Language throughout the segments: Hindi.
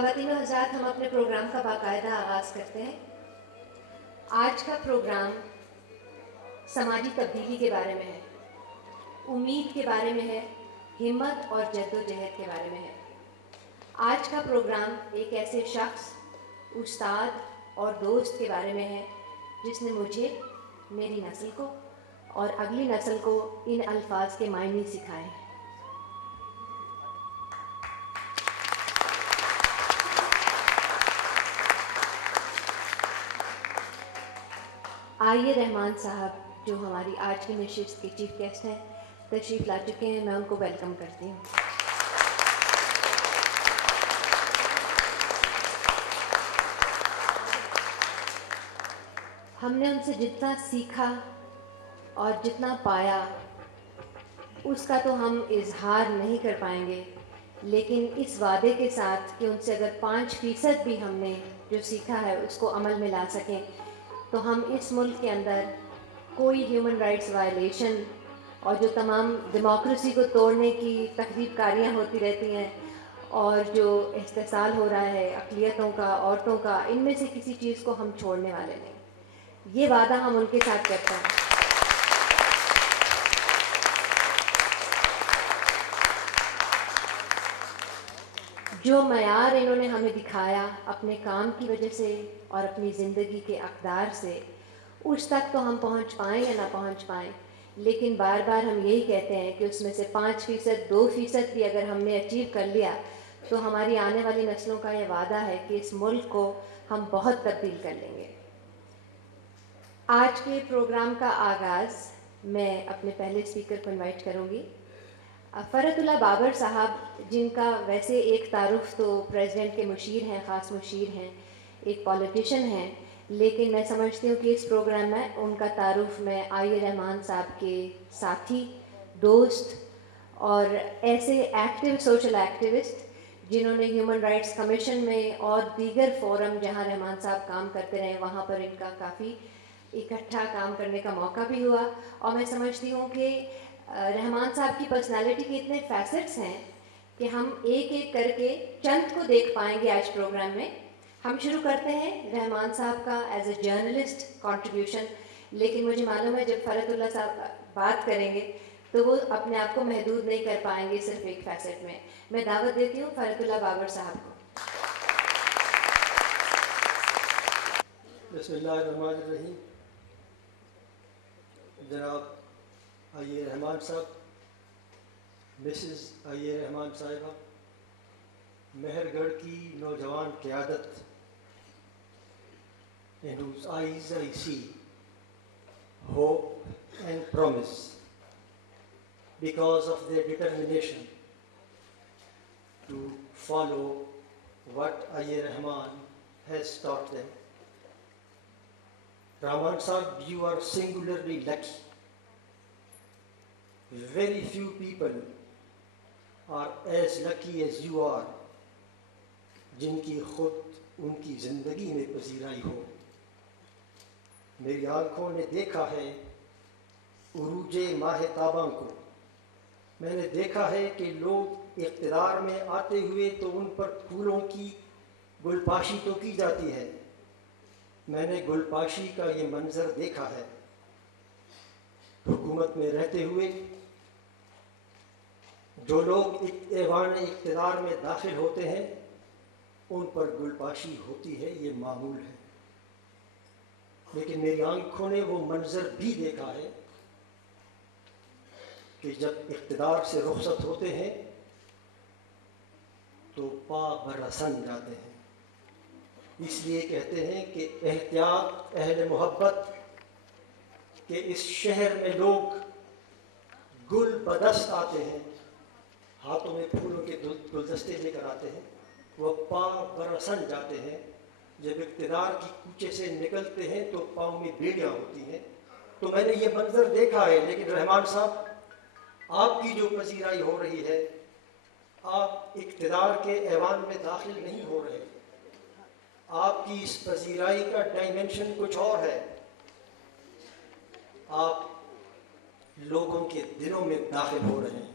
ख़वातीन व हज़रात, हम अपने प्रोग्राम का बाकायदा आगाज़ करते हैं। आज का प्रोग्राम समाजी तब्दीली के बारे में है, उम्मीद के बारे में है, हिम्मत और जद्दोजहद के बारे में है। आज का प्रोग्राम एक ऐसे शख्स, उस्ताद और दोस्त के बारे में है जिसने मुझे, मेरी नस्ल को और अगली नस्ल को इन अल्फाज के मायने सिखाए हैं। आइए रहमान साहब, जो हमारी आज की नशिस्त के चीफ गेस्ट हैं, तशरीफ़ ला चुके हैं। मैं उनको वेलकम करती हूँ। हमने उनसे जितना सीखा और जितना पाया उसका तो हम इजहार नहीं कर पाएंगे, लेकिन इस वादे के साथ कि उनसे अगर 5% भी हमने जो सीखा है उसको अमल में ला सकें तो हम इस मुल्क के अंदर कोई ह्यूमन राइट्स वायलेशन और जो तमाम डेमोक्रेसी को तोड़ने की तकरीबकारियाँ होती रहती हैं और जो इस्तेसाल हो रहा है अक़लियतों का, औरतों का, इनमें से किसी चीज़ को हम छोड़ने वाले नहीं। ये वादा हम उनके साथ करते हैं। जो मयार इन्होंने हमें दिखाया अपने काम की वजह से और अपनी ज़िंदगी के अक़दार से, उस तक तो हम पहुंच पाएँ या ना पहुंच पाएँ, लेकिन बार बार हम यही कहते हैं कि उसमें से 5%, 2% भी अगर हमने अचीव कर लिया तो हमारी आने वाली नस्लों का ये वादा है कि इस मुल्क को हम बहुत तब्दील कर लेंगे। आज के प्रोग्राम का आगाज़ मैं अपने पहले स्पीकर को इनवाइट करूँगी, फ़रतुल्लाह बाबर साहब, जिनका वैसे एक तारुफ तो प्रेसिडेंट के मुशीर हैं, ख़ास मुशीर हैं, एक पॉलिटिशियन हैं, लेकिन मैं समझती हूँ कि इस प्रोग्राम में उनका तारुफ मैं आइए रहमान साहब के साथी, दोस्त और ऐसे एक्टिव सोशल एक्टिविस्ट जिन्होंने ह्यूमन राइट्स कमीशन में और दीगर फोरम जहाँ रहमान साहब काम करते रहे वहाँ पर इनका काफ़ी इकट्ठा काम करने का मौका भी हुआ। और मैं समझती हूँ कि रहमान साहब की पर्सनालिटी के इतने फैसेट्स हैं कि हम एक एक करके चंद को देख पाएंगे आज प्रोग्राम में। हम शुरू करते हैं रहमान साहब का एज ए जर्नलिस्ट कंट्रीब्यूशन, लेकिन मुझे मालूम है जब फ़रतुल्लाह साहब बात करेंगे तो वो अपने आप को महदूद नहीं कर पाएंगे सिर्फ एक फैसेट में। मैं दावत देती हूँ फ़रतुल्लाह बाबर साहब को। बिस्मिल्लाहिर्रहमानिर्रहीम। जनाब आइए रहमान साहब, मिसेस आइए रहमान साहिबा, मेहरगढ़ की नौजवान क़यादत, in whose eyes I see hope and promise because of their determination to follow what Aye Rahman has taught them. Rahman Sahib, you are singularly lucky. Very few people are as lucky as you are, जिनकी खुद उनकी ज़िंदगी में पजीराई हो। मेरी आँखों ने देखा है उरूजे माह ताबा को। मैंने देखा है कि लोग इक़्तिदार में आते हुए तो उन पर फूलों की गुलपाशी तो की जाती है। मैंने गुलपाशी का ये मंज़र देखा है। हुकूमत में रहते हुए जो लोग ऐवान इक़्तिदार में दाखिल होते हैं उन पर गुलपाशी होती है, ये मामूल है। लेकिन मेरी आंखों ने वो मंज़र भी देखा है कि जब इक़्तिदार से रुखसत होते हैं तो पा बरसन जाते हैं। इसलिए कहते हैं कि एहतियात अहले मोहब्बत के इस शहर में लोग गुल बदस्त आते हैं, हाथों में फूलों के गुलदस्ते लेकर आते हैं, वह पा बरसन जाते हैं। जब इक़्तिदार की कूचे से निकलते हैं तो पाँव में बेड़ियाँ होती हैं। तो मैंने ये मंज़र देखा है। लेकिन रहमान साहब, आपकी जो पजीराई हो रही है, आप इक़्तिदार के ऐवान में दाखिल नहीं हो रहे। आपकी इस पजीराई का डायमेंशन कुछ और है। आप लोगों के दिलों में दाखिल हो रहे हैं। 5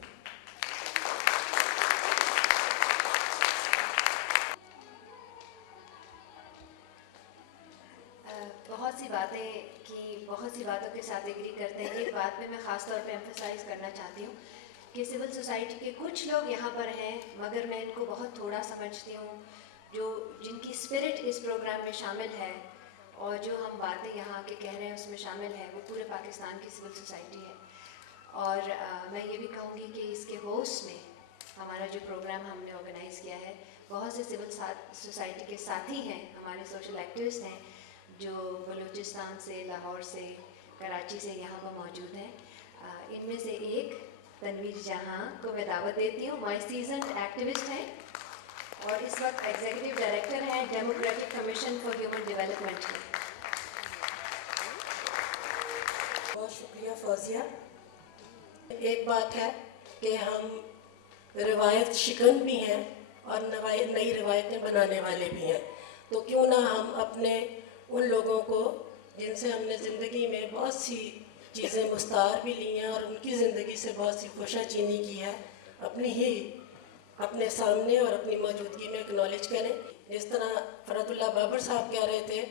बहुत सी बातों के साथ एग्री करते हैं। एक बात पे मैं ख़ास तौर पे एम्फसाइज़ करना चाहती हूँ कि सिविल सोसाइटी के कुछ लोग यहाँ पर हैं, मगर मैं इनको बहुत थोड़ा समझती हूँ, जिनकी स्पिरिट इस प्रोग्राम में शामिल है और जो हम बातें यहाँ के कह रहे हैं उसमें शामिल है, वो पूरे पाकिस्तान की सिविल सोसाइटी है। और मैं ये भी कहूँगी कि इसके होस्ट में हमारा जो प्रोग्राम हमने ऑर्गेनाइज़ किया है, बहुत से सिविल सोसाइटी के साथी हैं, हमारे सोशल एक्टिविस्ट हैं जो बलूचिस्तान से, लाहौर से, कराची से यहाँ पर मौजूद हैं। इनमें से एक तनवीर जहां को मैं दावत देती हूँ। माई सीजन्ड एक्टिविस्ट हैं और इस वक्त एग्जीक्यूटिव डायरेक्टर हैं democratic commission for human development के। बहुत शुक्रिया फौजिया। एक बात है कि हम रिवायत शिकन भी हैं और नई रिवायतें बनाने वाले भी हैं, तो क्यों ना हम अपने उन लोगों को जिनसे हमने ज़िंदगी में बहुत सी चीज़ें मुस्तार भी ली हैं और उनकी ज़िंदगी से बहुत सी खुशाचीनी की है, अपने सामने और अपनी मौजूदगी में एक्नॉलेज करें। जिस तरह फरतुल्लाह बाबर साहब कह रहे थे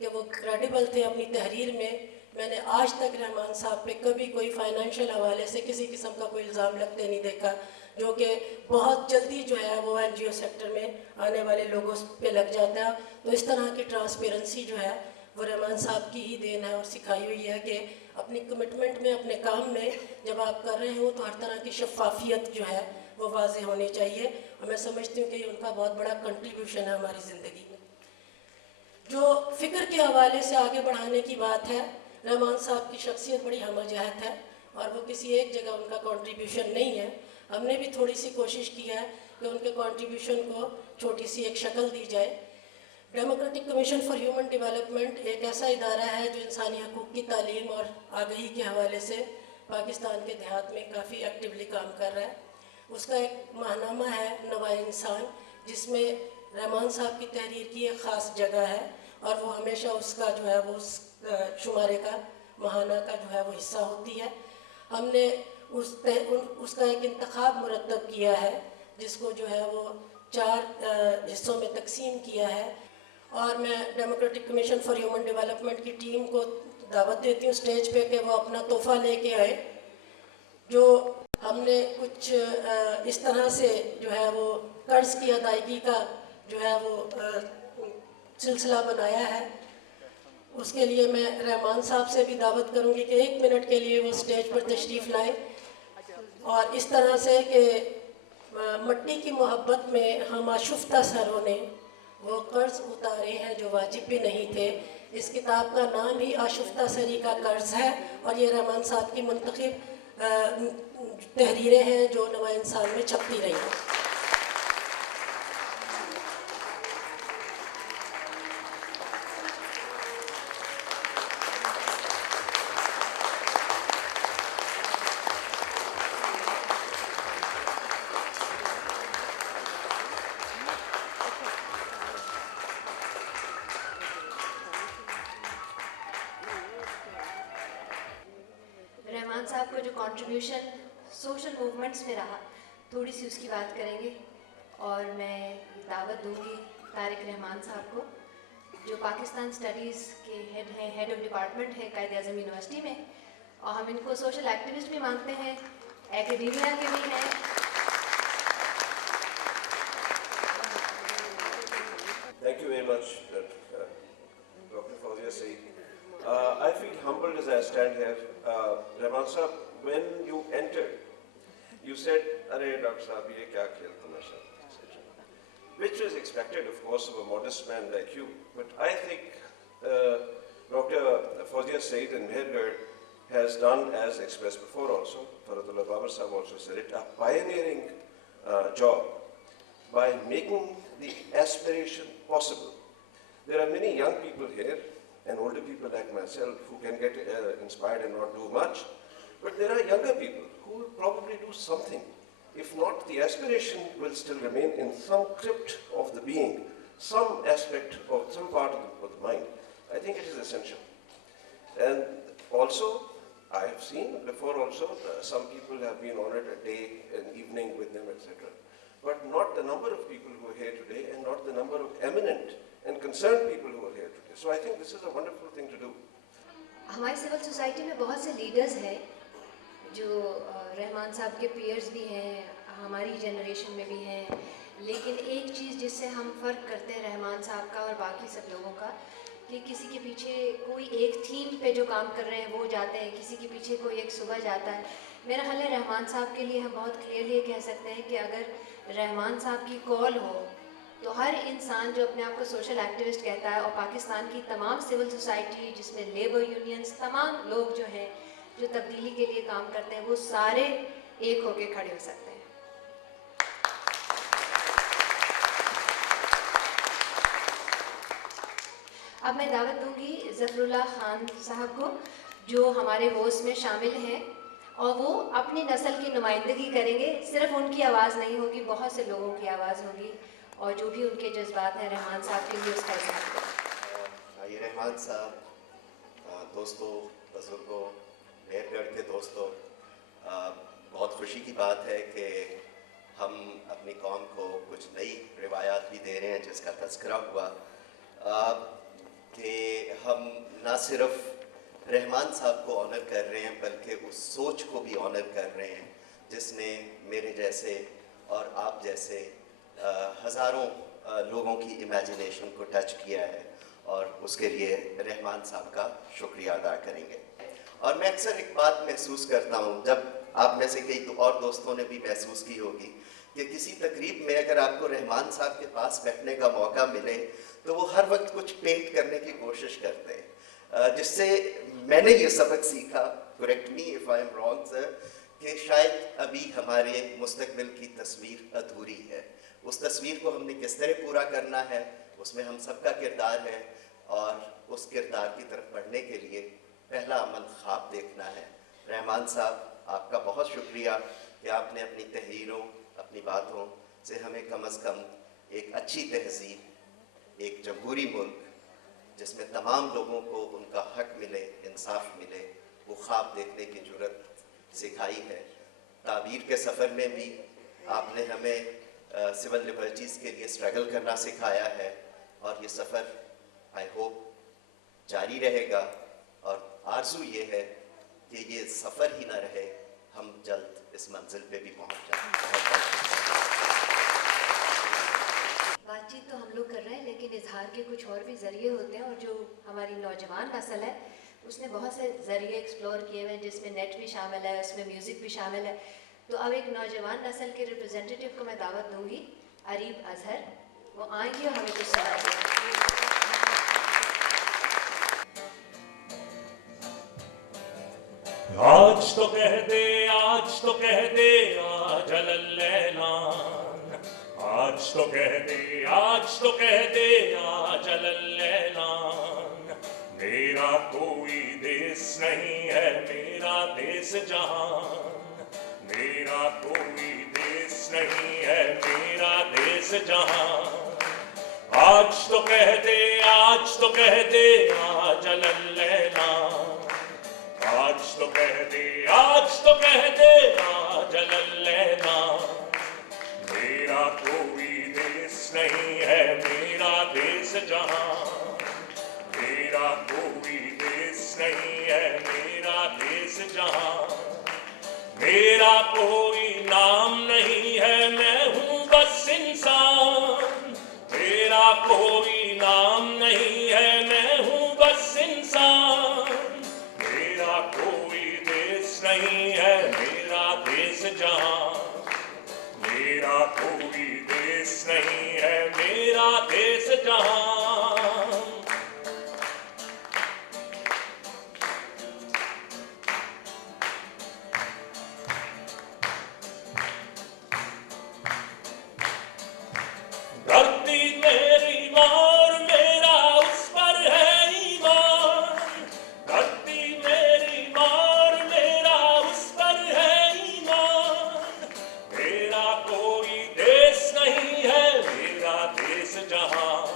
कि वो क्रेडिबल थे अपनी तहरीर में, मैंने आज तक रहमान साहब पे कभी कोई फाइनेंशियल हवाले से किसी किस्म का कोई इल्ज़ाम लगते नहीं देखा, जो कि बहुत जल्दी जो है वो NGO सेक्टर में आने वाले लोगों पे लग जाता है। तो इस तरह की ट्रांसपेरेंसी जो है वो रहमान साहब की ही देन है और सिखाई हुई है कि अपनी कमिटमेंट में, अपने काम में जब आप कर रहे हो तो हर तरह की शफाफियत जो है वो वाज़ेह होनी चाहिए, और मैं समझती हूँ कि उनका बहुत बड़ा कंट्रीब्यूशन है हमारी ज़िंदगी में। जो फ़िक्र के हवाले से आगे बढ़ाने की बात है, रहमान साहब की शख्सियत बड़ी हमजहत है और वो किसी एक जगह उनका कंट्रीब्यूशन नहीं है। हमने भी थोड़ी सी कोशिश की है कि उनके कंट्रीब्यूशन को छोटी सी एक शक्ल दी जाए। Democratic commission for human development एक ऐसा इदारा है जो इंसानी हकूक़ की तालीम और आगही के हवाले से पाकिस्तान के देहात में काफ़ी एक्टिवली काम कर रहा है। उसका एक माहनामा है नवाए इंसान, जिसमें रहमान साहब की तहरीर की एक ख़ास जगह है और वो हमेशा उसका जो है वो उस शुमारे का माहाना का जो है वो हिस्सा होती है। हमने उसका एक इंतखाब मुरतब किया है जिसको जो है वो 4 हिस्सों में तकसीम किया है, और मैं democratic commission for human development की टीम को दावत देती हूँ स्टेज पे कि वो अपना तोहफ़ा लेके आए। जो हमने कुछ इस तरह से जो है वो कर्ज़ की अदायगी का जो है वो सिलसिला बनाया है, उसके लिए मैं रहमान साहब से भी दावत करूंगी कि 1 मिनट के लिए वो स्टेज पर तशरीफ़ लाएं और इस तरह से कि मट्टी की मोहब्बत में हम आशुफ्ता सरों ने वो कर्ज़ उतारे हैं जो वाजिब भी नहीं थे। इस किताब का नाम ही आशुफ्ता सरी का कर्ज़ है और ये रहमान साहब की मुंतखब तहरीरें हैं जो नवा इंसान में छपती रही हैं। रहमान साहब का जो कंट्रीब्यूशन सोशल मूवमेंट्स में रहा, थोड़ी सी उसकी बात करेंगे। और मैं दावत दूंगी तारिक रहमान साहब को, जो पाकिस्तान स्टडीज़ के हेड हैं, हेड ऑफ डिपार्टमेंट है कायद-ए-आज़म यूनिवर्सिटी में, और हम इनको सोशल एक्टिविस्ट भी मानते हैं, एकेडेमिया के भी हैं। Thank you very much, Dr. Fawzia Saeed. I feel humbled as I stand here. Rahman Sahab, when you entered, you said, "Arey, Dr. Sahab, ye kya khel tamasha," which was expected, of course, of a modest man like you. But I think Dr. Fawzia Saeed in Mehergarh has done, as expressed before also, Faradullah Babar Sahab also said it, a pioneering job by making the aspiration possible. There are many young people here and older people like myself who can get inspired and not do much, but there are younger people who will probably do something. If not, the aspiration will still remain in some crypt of the being, some aspect of some part of the mind. I think it is essential. And also, I have seen before also, some people have been honored a day, an evening with them, etc. But not the number of people who are here today and not the number of eminent and concerned people who are here today. So I think this is a wonderful thing to do. हमारी सिविल सोसाइटी में बहुत से लीडर्स हैं जो रहमान साहब के पीयर्स भी हैं, हमारी जनरेशन में भी हैं, लेकिन एक चीज़ जिससे हम फ़र्क करते हैं रहमान साहब का और बाकी सब लोगों का, कि किसी के पीछे कोई एक थीम पे जो काम कर रहे हैं वो जाते हैं, किसी के पीछे कोई एक सुबह जाता है। मेरा ख्याल है रहमान साहब के लिए हम बहुत क्लियरली ये कह सकते हैं कि अगर रहमान साहब की कॉल हो तो हर इंसान जो अपने आप को सोशल एक्टिविस्ट कहता है, और पाकिस्तान की तमाम सिविल सोसाइटी जिसमें लेबर यूनियंस, तमाम लोग जो हैं जो तब्दीली के लिए काम करते हैं, वो सारे एक होके खड़े हो सकते हैं। अब मैं दावत दूंगी ज़फ़रुल्लाह खान साहब को, जो हमारे होस्ट में शामिल हैं, और वो अपनी नस्ल की नुमाइंदगी करेंगे। सिर्फ उनकी आवाज़ नहीं होगी, बहुत से लोगों की आवाज़ होगी, और जो भी उनके जज्बात हैं रहमान साहब के लिए उसका इज़हार करें। ये रहमान साहब, दोस्तों, बुज़ुर्गों, मेरगढ़ के दोस्तों, बहुत खुशी की बात है कि हम अपनी कौम को कुछ नई रिवायात भी दे रहे हैं जिसका तज़किरा हुआ, कि हम ना सिर्फ रहमान साहब को ऑनर कर रहे हैं बल्कि उस सोच को भी ऑनर कर रहे हैं जिसने मेरे जैसे और आप जैसे हज़ारों लोगों की इमेजिनेशन को टच किया है, और उसके लिए रहमान साहब का शुक्रिया अदा करेंगे। और मैं अक्सर एक बात महसूस करता हूँ, जब आप में से कई और दोस्तों ने भी महसूस की होगी, कि किसी तकरीब में अगर आपको रहमान साहब के पास बैठने का मौका मिले तो वो हर वक्त कुछ पेंट करने की कोशिश करते हैं, जिससे मैंने ये सबक सीखा, correct me if I am wrong sir, कि शायद अभी हमारे मुस्तकबिल की तस्वीर अधूरी है। उस तस्वीर को हमने किस तरह पूरा करना है, उसमें हम सबका किरदार है, और उस किरदार की तरफ बढ़ने के लिए पहला अमल ख्वाब देखना है। रहमान साहब, आपका बहुत शुक्रिया कि आपने अपनी तहरीरों, अपनी बातों से हमें कम अज़ कम एक अच्छी तहजीब, एक जमहूरी मुल्क जिसमें तमाम लोगों को उनका हक मिले, इंसाफ मिले, वो ख्वाब देखने की जुर्रत सिखाई है। ताबीर के सफ़र में भी आपने हमें सिविल लिबर्टीज़ के लिए स्ट्रगल करना सिखाया है, और ये सफ़र आई होप जारी रहेगा, और आरज़ू ये है कि ये सफ़र ही ना रहे, हम जल्द इस मंजिल पे भी पहुंच जाएं। बातचीत तो हम लोग कर रहे हैं, लेकिन इजहार के कुछ और भी ज़रिए होते हैं, और जो हमारी नौजवान नस्ल है उसने बहुत से ज़रिए एक्सप्लोर किए हुए हैं, जिसमें नेट भी शामिल है, उसमें म्यूज़िक भी शामिल है। तो अब एक नौजवान नस्ल के रिप्रेजेंटेटिव को मैं दावत दूंगी, अरीब अजहर, वो आएंगे और हमें कुछ सुनाएंगे। आज तो कह दे, आज तो कह दे आजल लैलान, आज तो कह दे, आज तो कह दे आजल लैलान, मेरा कोई देश नहीं है मेरा देश जहान, मेरा कोई देश नहीं है मेरा देश जहान। आज तो कह दे, आज तो कह दे आजल लैलान, आज तो कह दे, आज तो कह दे आजल लैलान, मेरा कोई देश नहीं है मेरा देश जहान, मेरा कोई देश नहीं है मेरा देश जहान, मेरा कोई नाम नहीं है मैं हूँ बस इंसान, मेरा कोई नाम नहीं है मैं हूँ बस इंसान, मेरा कोई देश नहीं है मेरा देश जहान, मेरा कोई देश नहीं है मेरा देश जहान। धरती मेरी मार मेरा उस पर है ईमान, धरती मेरी मार मेरा उस पर है ईमान, मेरा कोई देश नहीं है मेरा देश जहान,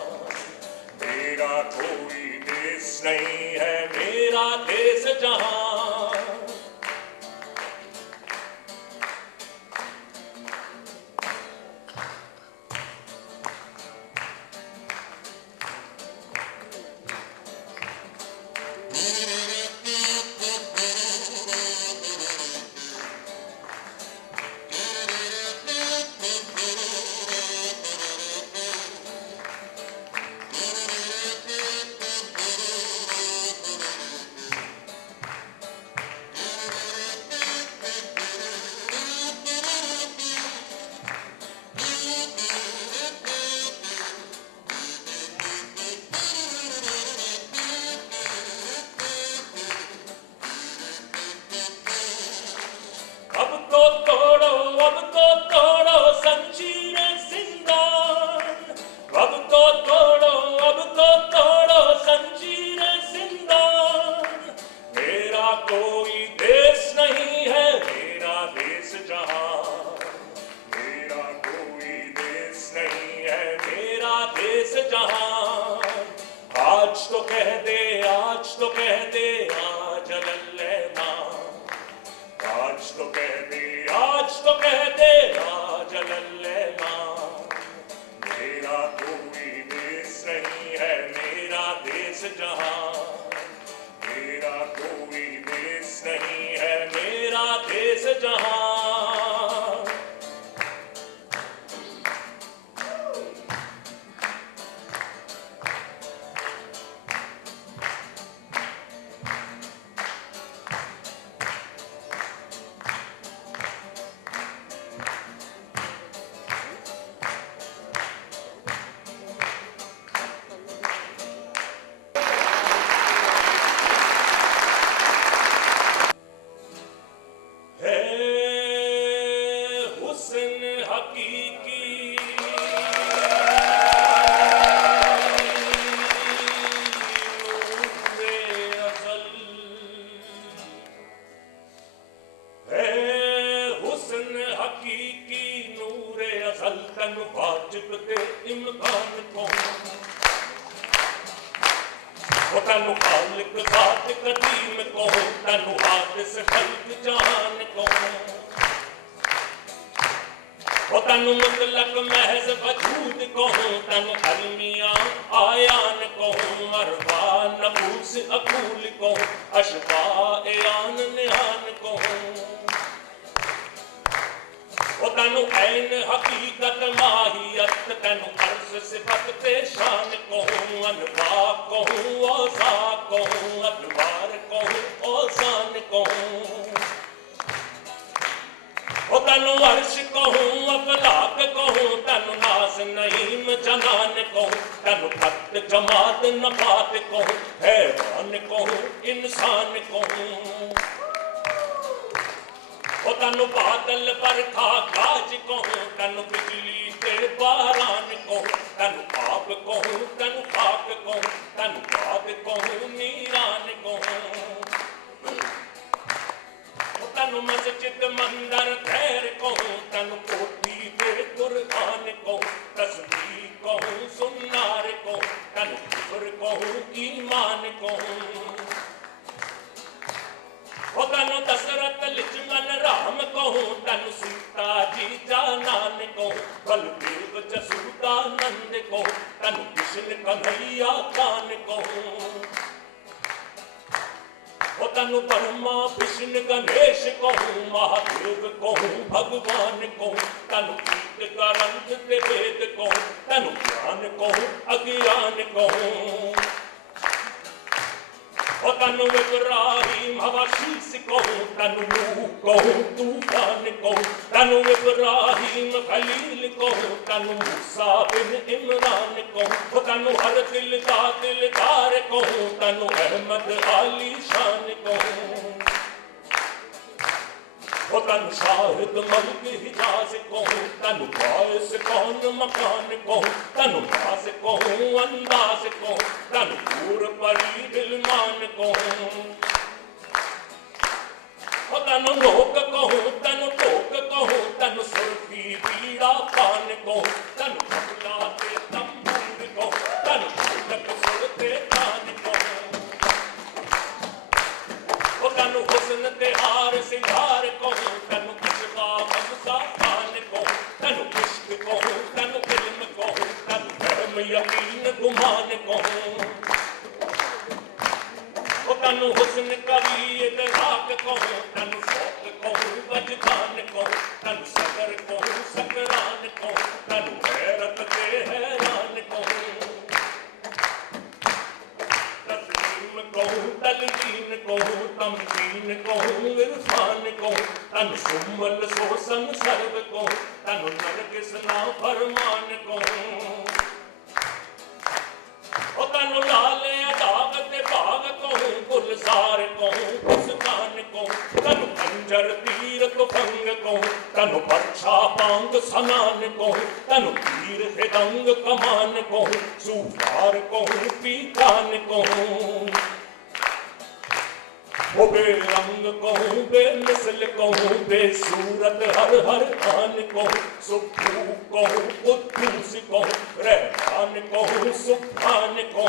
आज तो कह दे, आज तो कह दे आ जलल्लैलान, मेरा कोई देश नहीं है मेरा देश जहां, मेरा कोई देश नहीं है मेरा देश जहां। तनु खालिक बात कदीम को, तनु हादिस खल्क जान को, तनु मुतलक महज वजूद को, तनु अलमिया आयान को, अरबा नबूस अकूल को, अशबा एयान नियान को, तनु ऐन हकीकत माहियत, तनु अर्श सिफत पेशान को, अनबा को औसा को, अदबार को औसान को, तनु अर्श को अफलाक को, तनु नाज नईम जनान को, तनु खत जमात नबात को, हैवान को इंसान को, तनु बादल बरखा गाज को, तनु बिजली ते बारान को, तनु आप को, तनु खाक को, तनु बाद को नीरान को, तनु मस्जिद मंदिर खैर को, तनु कोठी ते कुर्बान को, तस्बीह को सुन्नार को, तनु कुफर को ईमान को, तनु दशरथ लिचमन राम को, तनु सीता जी जानान को, बलदेव जसूदानंद को, तनु कृष्ण कन्हैया कान को, तनु ब्रह्मा विष्णु गणेश को, महादेव को भगवान को, तनु गीत ग्रंथ ते वेद को, तनु ज्ञान को अज्ञान को, तनु इब्राहिम हवा शीश को, तनु नूह को तूफान को, तनु इब्राहिम खलील को, तनु मूसा बिन इमरान को, तनु हर दिल का दिलदार को, तनु अहमद अली शान को, तनु शाहिद मलिक हिजाज को, तनु बायस कौन मकान को, तनु नाज को अंदाज को, तनु दूर परी दिलमान को, तनु लोक को, तनु टोक को, तनु सुरती पीड़ा पान को, तनु कमला के तंबूर को, तनु ढोलक सुरते तान को, तनु हुस्न ते हार सिंगार को, तनु खुशबा ममता पान को, तनु इश्क को, तनु इल्म को, तनु धर्म यकीन गुमान को, तनु हुस्न कभी इदराक को, तनु शौक को वजदान को, तनु सगर को सकरान को, तनु गैरत के हैरान को, तस्लीम को तलकीन को, तमकीन को इरफान को, तनु सुम्बल सोसन सर्व को, तनु नरगिस ना फरमान को, तनु लाल अदावत बाग को, गुलजार को गुस्तान को, तनु खंजर तीर तुफंग को, तनु बर्छा पांग सनान को, तनु तीर हिदंग कमान को, सूफार को पीकान को, बेरंग को बेमिसल को, बेसूरत हर हर आन को, सुब्बू को कुद्दूस को, रहमान को सुब्हान को,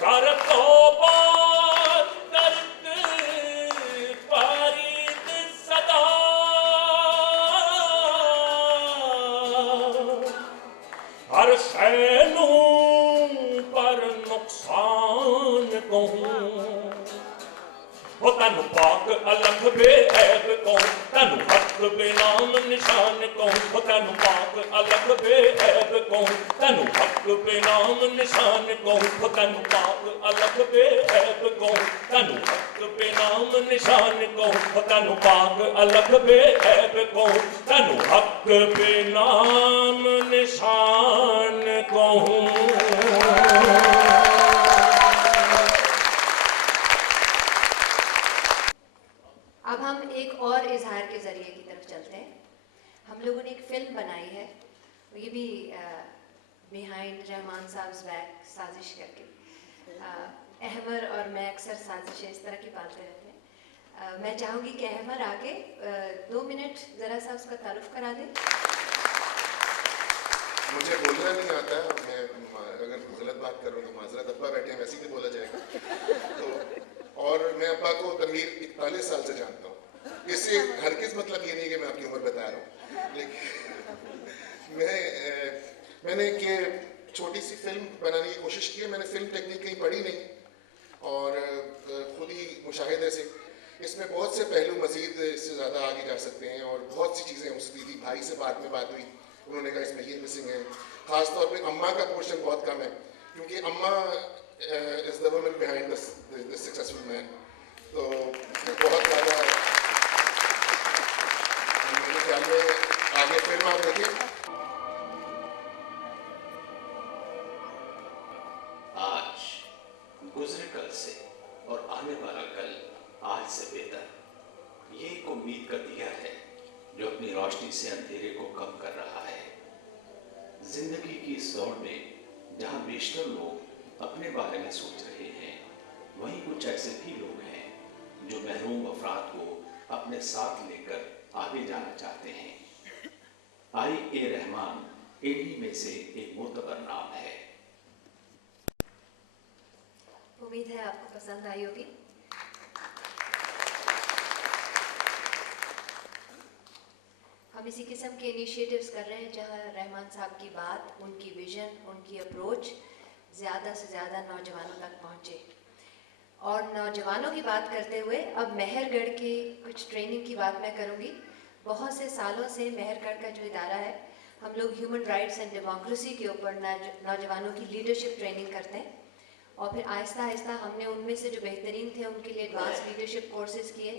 कर तौबा दर्द हो तनु पाक अलग बेऐब कौन, तनु हक बेनाम निशान कौन, हो तनु पाक अलग बेऐब कौन, तनु हक बेनाम निशान कौन, हो तनु पाक अलग बेऐब कौन, तनु हक बेनाम निशान कौन, हो तनु पाक अलग बेऐब कौन, तनु हक बेनाम निशान कौन। अब हम एक और इजहार के ज़रिए की तरफ चलते हैं। हम लोगों ने एक फ़िल्म बनाई है, ये भी बिहाइंड रहमान साहब बैक साजिश करके। अहमर और मैं अक्सर साजिशें इस तरह की पालते रहते हैं। मैं चाहूँगी कि अहमर आके 2 मिनट ज़रा सा उसका तारुफ करा दें। मुझे बोलना नहीं आता, मैं अगर गलत बात कर रहा हूँ तो माजरत, अब्बा बैठे हैं वैसे ही तो बोला जाएगा। तो और मैं अब्बा को तनवीर 41 साल से जानता हूँ, इससे हरगिज़ मतलब ये नहीं कि मैं आपकी उम्र बता रहा हूँ, लेकिन मैंने एक छोटी सी फिल्म बनाने की कोशिश की है। मैंने फिल्म टेक्निक कहीं पढ़ी नहीं और खुद ही मुशाहिदे से इसमें बहुत से पहलू मज़ीद इससे ज़्यादा आगे जा सकते हैं और बहुत सी चीज़ें उस दीदी भाई से बाद में बात हुई, उन्होंने कहा इसमें ये मिसिंग है। ख़ास तौर पे अम्मा का पोर्शन बहुत कम है क्योंकि अम्मा is the woman behind the successful man. तो बहुत ज़्यादा मेरे ख्याल में आगे फिल्म आप देखिए। आज गुजरे कल से और आने वाला कल आज से बेहतर, ये एक उम्मीद का दिया है जो अपनी रोशनी से अंधेरे को कम कर रहा है। जिंदगी की इस दौड़ में जहां बेशतर लोग अपने बारे में सोच रहे हैं, वहीं कुछ ऐसे भी लोग हैं जो महरूम अफराद को अपने साथ लेकर आगे जाना चाहते हैं। आई.ए. रहमान इन्हीं में से एक मोतबर नाम है। उम्मीद है आपको पसंद आई होगी। हम इसी किस्म के इनिशिएटिव्स कर रहे हैं जहां रहमान साहब की बात, उनकी विजन, उनकी अप्रोच ज़्यादा से ज़्यादा नौजवानों तक पहुंचे। और नौजवानों की बात करते हुए अब मेहरगढ़ की कुछ ट्रेनिंग की बात मैं करूंगी। बहुत से सालों से मेहरगढ़ का जो इदारा है, हम लोग ह्यूमन राइट्स एंड डेमोक्रेसी के ऊपर नौजवानों की लीडरशिप ट्रेनिंग करते हैं और फिर आहिस्ता आहिस्ता हमने उनमें से जो बेहतरीन थे उनके लिए एडवांस लीडरशिप कोर्सेज किए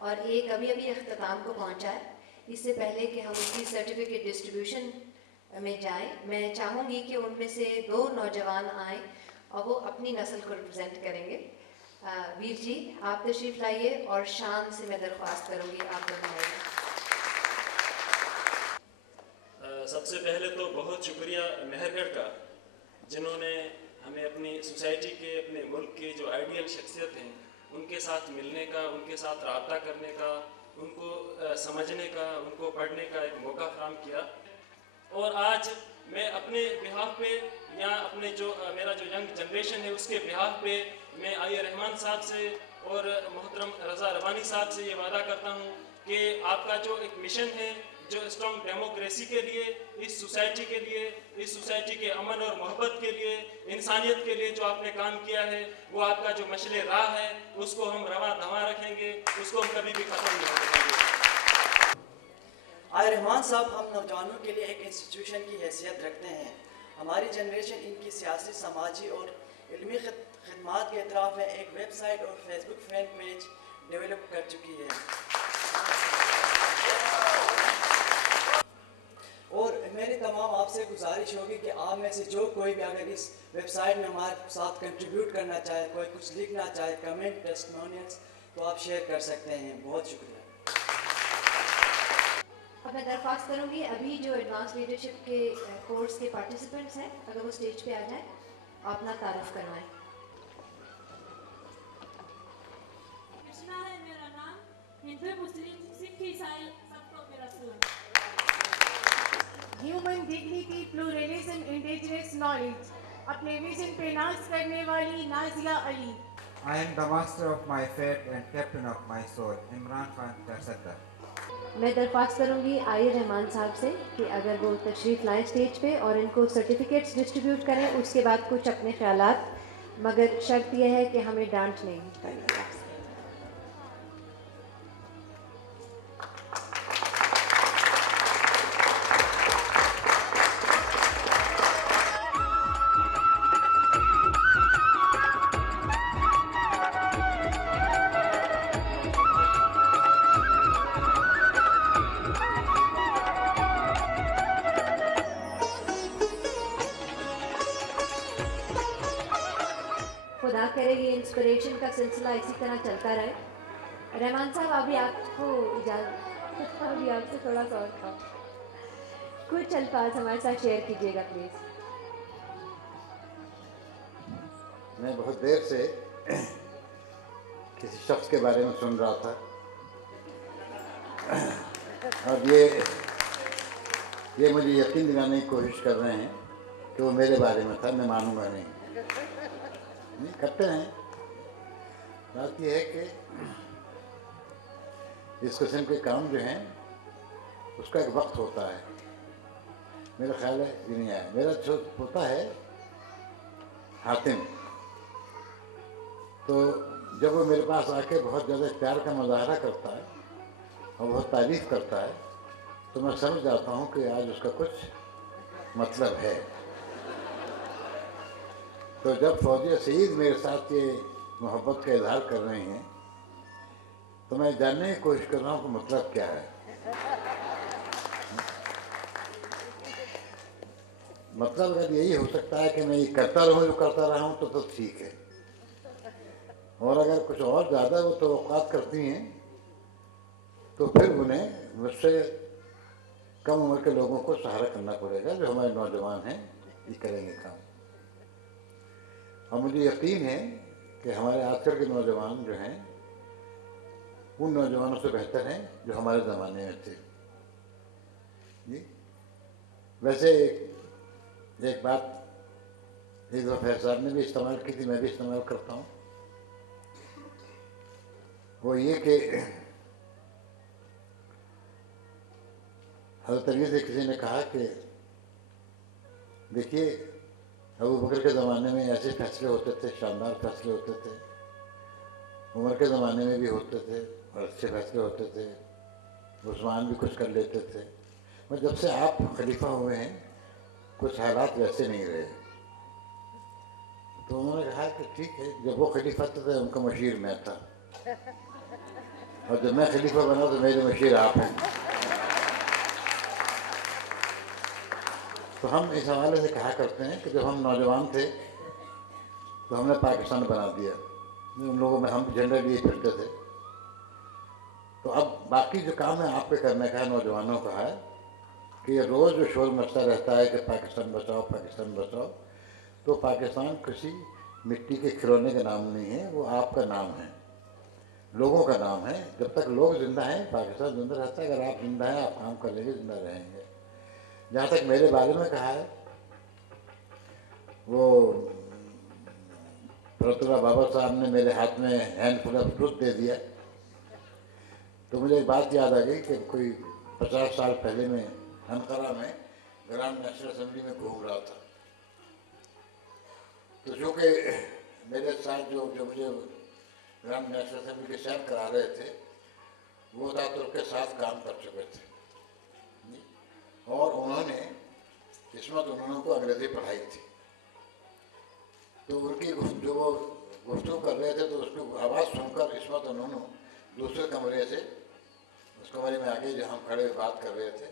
और ये अभी अख्ताम को पहुंचा है। इससे पहले कि हम उसकी सर्टिफिकेट डिस्ट्रीब्यूशन में जाएं, मैं चाहूँगी कि उनमें से 2 नौजवान आएँ और वो अपनी नस्ल को रिप्रेजेंट करेंगे। वीर जी, आप तशरीफ़ लाइए और शान से मैं दरख्वास्त करूँगी आप लोग आइए। सबसे पहले तो बहुत शुक्रिया मेहरगढ़ का, जिन्होंने हमें अपनी सोसाइटी के, अपने मुल्क के जो आइडियल शख्सियत हैं उनके साथ मिलने का, उनके साथ रब्ता करने का, उनको समझने का, उनको पढ़ने का एक मौका फराहम किया। और आज मैं अपने बिहाफ पे या अपने जो मेरा जो यंग जनरेशन है उसके बिहाफ पे मैं आई रहमान साहब से और मोहतरम रज़ा रबानी साहब से ये वादा करता हूँ कि आपका जो एक मिशन है, जो स्ट्रॉन्ग डेमोक्रेसी के लिए, इस सोसाइटी के लिए, इस सोसाइटी के अमन और मोहब्बत के लिए, इंसानियत के लिए जो आपने काम किया है, वो आपका जो मशले राह है उसको हम रवा दवा रखेंगे, उसको हम कभी भी ख़त्म नहीं करेंगे। आई रहमान साहब हम नौजवानों के लिए एक इंस्टीट्यूशन की हैसियत रखते हैं। हमारी जनरेशन इनकी सियासी, समाजी और इल्मी खिदमात के एतराफ़ में एक वेबसाइट और फेसबुक फैन पेज डेवलप कर चुकी है। और मेरी तमाम आपसे गुजारिश होगी कि आप में से जो कोई भी अगर इस वेबसाइट में हमारे साथ कंट्रीब्यूट करना चाहे, कोई कुछ लिखना चाहे, कमेंट, टेस्टिमोनियल्स, तो आप शेयर कर सकते हैं। बहुत शुक्रिया। अब मैं दरख्वास्त करूँगी अभी जो एडवांस लीडरशिप के कोर्स के पार्टिसिपेंट्स हैं, अगर वो स्टेज पे आ जाएं और अपना तारुफ करवाएं। कृष्णा है मेरा नाम, हिंदू, मुस्लिम, सिख, ईसाई सबको मेरा सलाम। Human dignity, pluralism, indigenous knowledge, अपने विजन पे नाज करने वाली Nazia Ali. I am the master of my fate and captain of my soul, Imran Khan तसद्दर। मैं दरख्वास्त करूँगी आई रहमान साहब से कि अगर वो तशरीफ़ लाएँ स्टेज पे और इनको सर्टिफिकेट्स डिस्ट्रीब्यूट करें, उसके बाद कुछ अपने ख्यालात, मगर शर्त यह है कि हमें डांट नहीं करनी। सिलसिला इसी तरह चलता रहे। रहमान साहब अभी आपको इजाज़त, अभी आपसे थोड़ा सा और खाओ, कुछ अल्फाज हमारे साथ शेयर कीजिएगा प्लीज़। मैं बहुत देर से किसी शख्स के बारे में सुन रहा था और ये मुझे यकीन दिलाने की कोशिश कर रहे हैं कि वो मेरे बारे में था। मैं मानूंगा नहीं करते हैं। बात यह है कि इस किस्म के काम जो हैं उसका एक वक्त होता है। मेरा ख्याल है ये नहीं आया। मेरा जो होता है हातिम, तो जब वो मेरे पास आके बहुत ज़्यादा प्यार का मुजाहरा करता है और बहुत तारीफ़ करता है तो मैं समझ जाता हूँ कि आज उसका कुछ मतलब है। तो जब फौजिया सईद मेरे साथ ये मोहब्बत का इजहार कर रहे हैं तो मैं जानने की कोशिश कर रहा हूँ कि मतलब क्या है। मतलब अगर यही हो सकता है कि मैं ये करता रहूँ जो करता रहा हूँ तो ठीक है, और अगर कुछ और ज़्यादा वो तवक्कुआत करती हैं तो फिर उन्हें मुझसे कम उम्र के लोगों को सहारा करना पड़ेगा। जो हमारे नौजवान हैं ये करेंगे काम, और मुझे यकीन है कि हमारे आजकल के नौजवान जो हैं उन नौजवानों से बेहतर हैं जो हमारे ज़माने में थे जी। वैसे एक बात एक दफ़ा फैज साहब ने भी इस्तेमाल की थी, मैं भी इस्तेमाल करता हूँ। वो ये कि हज़रत अली से किसी ने कहा कि देखिए अबू बकर के ज़माने में ऐसे फैसले होते थे, शानदार फैसले होते थे, उमर के ज़माने में भी होते थे और अच्छे फैसले होते थे, उस्मान भी कुछ कर लेते थे, और जब से आप खलीफा हुए हैं कुछ हालात वैसे नहीं रहे। तो उन्होंने कहा कि ठीक है, जब वो खलीफा थे उनका मशीर मैं था और जब मैं खलीफा बना तो मेरे मशीर आप हैं। तो हम इस हवाले से कहा करते हैं कि जब हम नौजवान थे तो हमने पाकिस्तान बना दिया, उन लोगों में हम झंडे लिए फिरते थे। तो अब बाकी जो काम है आपके करने का है, नौजवानों का है कि ये रोज़ जो शोर मचता रहता है कि पाकिस्तान बचाओ पाकिस्तान बचाओ, तो पाकिस्तान किसी मिट्टी के खिलौने का नाम नहीं है, वो आपका नाम है, लोगों का नाम है। जब तक लोग जिंदा हैं पाकिस्तान जिंदा रहता है। अगर आप जिंदा हैं आप काम कर लेंगे, जिंदा रहेंगे। जहाँ तक मेरे बारे में कहा है, वो फरतुल्लाह बाबर साहब ने मेरे हाथ में हैंडफुल ऑफ ट्रुथ दे दिया तो मुझे एक बात याद आ गई कि कोई 50 साल पहले मैं अनकरा में ग्रांड नेशनल असेंबली में घूम रहा था। तो जो कि मेरे साथ जो मुझे ग्रांड नेशनल असेंबली के सैर करा रहे थे वो तातुर के साथ काम कर चुके थे और उन्होंने को अंग्रेजी पढ़ाई थी। तो उनकी जो वो गुफ्तगू कर रहे थे तो उसकी आवाज़ सुनकर इस्मत उन्होंने दूसरे कमरे से उस कमरे में आके जो हम खड़े बात कर रहे थे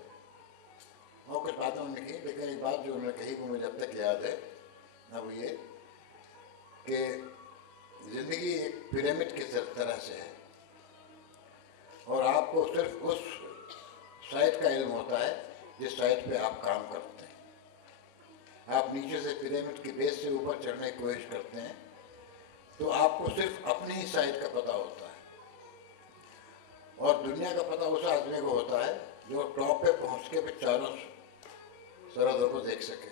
और कुछ बातें उन्होंने की, लेकिन एक बात जो उन्होंने कही वो मुझे अब तक याद है, अब ये कि ज़िंदगी एक पिरामिड की तरह से है और आपको सिर्फ उस साइड का इल्म होता है जिस साइड पे आप काम करते हैं। आप नीचे से पिरामिड की बेस से ऊपर चढ़ने की कोशिश करते हैं तो आपको सिर्फ अपनी ही साइड का पता होता है और दुनिया का पता उस आदमी को होता है जो टॉप पे पहुंच के फिर चारों सरहदों को देख सके।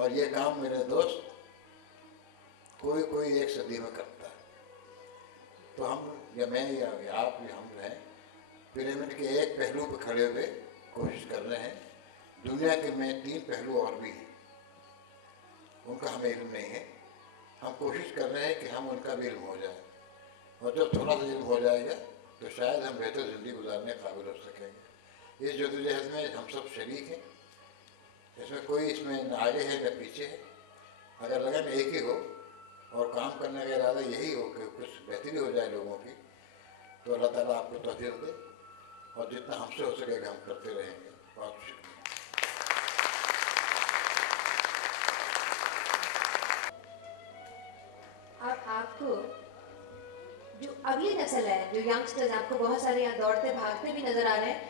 और ये काम मेरे दोस्त कोई एक सदी में करता है। तो हम या मैं या आप या हम जो हैं पिरामिड के एक पहलू पे खड़े हुए कोशिश कर रहे हैं। दुनिया के में 3 पहलू और भी हैं, उनका हमें इल्म नहीं है। हम कोशिश कर रहे हैं कि हम उनका भी इल्म हो जाए और जब थोड़ा सा इल्म हो जाएगा तो शायद हम बेहतर ज़िंदगी गुजारने के काबिल हो सकेंगे। इस जदोजहद में हम सब शरीक हैं, इसमें कोई इसमें न आगे है न पीछे है। अगर लगन एक ही हो और काम करने का इरादा यही हो कि कुछ बेहतरी हो जाए लोगों की, तो अल्लाह ताला आपको तौफीक दे और जितना हमसे हो सकेगा हम करते रहेंगे। बहुत शुक्रिया। अब आपको अगली नस्ल है, जो यंगस्टर्स, आपको बहुत सारे यहाँ दौड़ते भागते भी नज़र आ रहे हैं,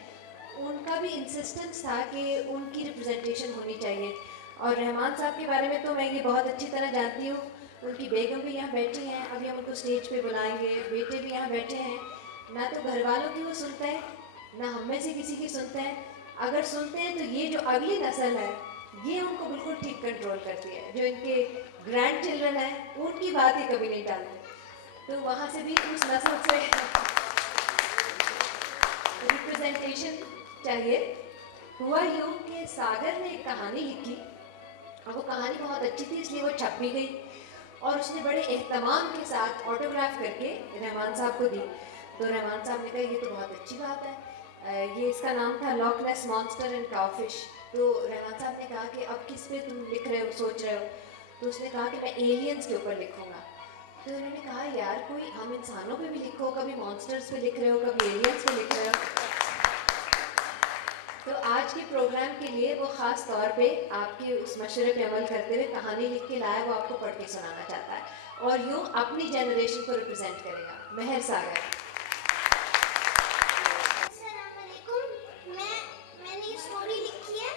उनका भी इंसिस्टेंस था कि उनकी रिप्रेजेंटेशन होनी चाहिए। और रहमान साहब के बारे में तो मैं ये बहुत अच्छी तरह जानती हूँ, उनकी बेगम भी यहाँ बैठी हैं, अभी हम उनको स्टेज पे बुलाएंगे, बेटे भी यहाँ बैठे हैं। ना तो घर वालों की वो सुनते हैं, ना हम में से किसी की सुनते हैं। अगर सुनते हैं तो ये जो अगली नस्ल है, ये उनको बिल्कुल ठीक कंट्रोल करती है। जो इनके ग्रैंड चिल्ड्रन हैं, उनकी बात ही कभी नहीं टालते। तो वहाँ से भी उस नस्ल से रिप्रेजेंटेशन चाहिए। हुआ यूँ कि सागर ने एक कहानी लिखी, और वो कहानी बहुत अच्छी थी, इसलिए वो छप भी गई, और उसने बड़े एहतमाम के साथ ऑटोग्राफ करके रहमान साहब को दी। तो रहमान साहब ने कहा ये तो बहुत अच्छी बात है। ये इसका नाम था लॉक नेस मॉन्स्टर एंड काउफिश। तो रहमान साहब ने कहा कि अब किस पे तुम लिख रहे हो, सोच रहे हो? तो उसने कहा कि मैं एलियंस के ऊपर लिखूंगा। तो उन्होंने कहा यार कोई हम इंसानों पे भी लिखो, कभी मॉन्स्टर्स पे लिख रहे हो, कभी एलियंस पे लिख रहे हो। तो आज के प्रोग्राम के लिए वो ख़ास तौर पे आपके उस मशवरे पे अमल करते हुए कहानी लिख के लाया, वो आपको पढ़ के सुनाना चाहता है और यूँ अपनी जनरेशन को रिप्रेजेंट करेगा। महर सागर। मैंने ये स्टोरी लिखी है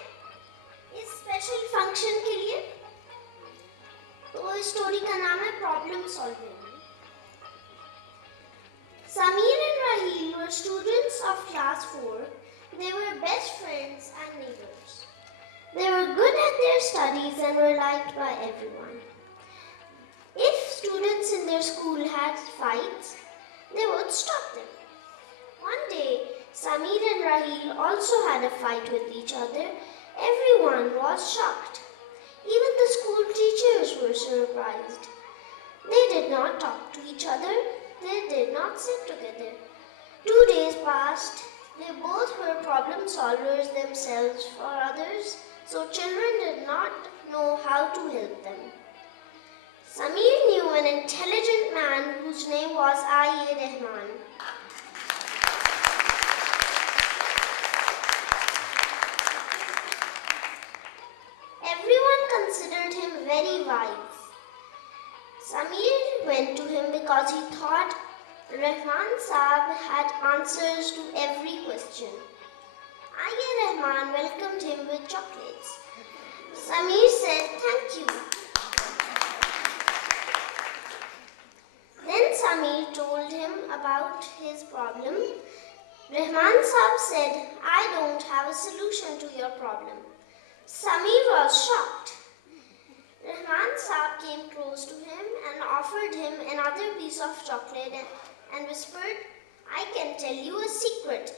इस स्पेशल फंक्शन के लिए। तो इस स्टोरी का नाम है problem solving. Sameer and Raheel were students of class 4. They were best friends and neighbors. They were good at their studies and were liked by everyone. If students in their school had fights, they would stop them. One day, Sameer and Raheel also had a fight with each other. Everyone was shocked. Even the school teachers were surprised. They did not talk to each other. They did not sit together. 2 days passed. They both were problem solvers themselves for others, so children did not know how to help them. Sameer knew an intelligent man whose name was A. Rahman. Everyone considered him very wise. Sameer went to him because he thought Rahman Saab had answers to every question. Aya Rahman welcomed him with chocolates. Sameer said, "Thank you." Then Sameer told him about his problem. Rahman Saab said, "I don't have a solution to your problem." Sameer was shocked. Rahman Saab came close to him and offered him another piece of chocolate and whispered, "I can tell you a secret."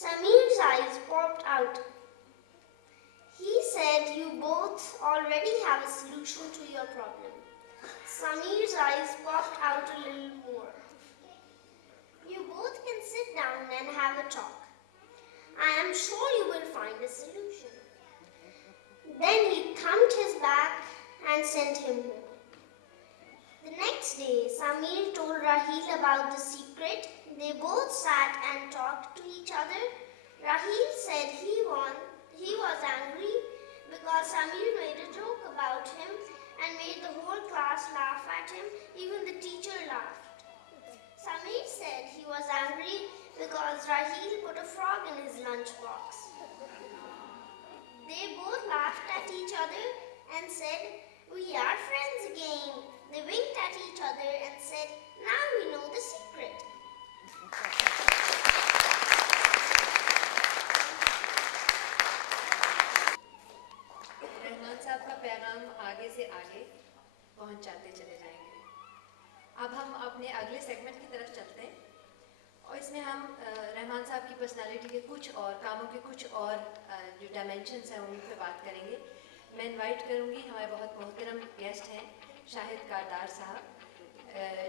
Sameer's eyes popped out. He said, "You both already have a solution to your problem." Sameer's eyes popped out a little more. "You both can sit down and have a talk. I am sure you will find a solution." Then he thumped his back and sent him home. The next day, Sameer told Raheel about the secret. They both sat and talked to each other. Raheel said he was angry because Sameer made a joke about him and made the whole class laugh at him. Even the teacher laughed. Sameer said he was angry because Raheel put a frog in his lunchbox. They both laughed at each other and said, "We are friends again." They winked at each other and said, "Now we know the secret." Rahman साहब का पैगाम आगे से आगे पहुंचाते चले जाएंगे। अब हम अपने अगले सेगमेंट की तरफ चलते हैं और इसमें हम रहमान साहब की पर्सनालिटी के कुछ और कामों के कुछ और जो डायमेंशंस हैं उन पर बात करेंगे। मैं इनवाइट करूंगी, हमारे बहुत मोहतरम गेस्ट हैं शाहिद कारदार साहब,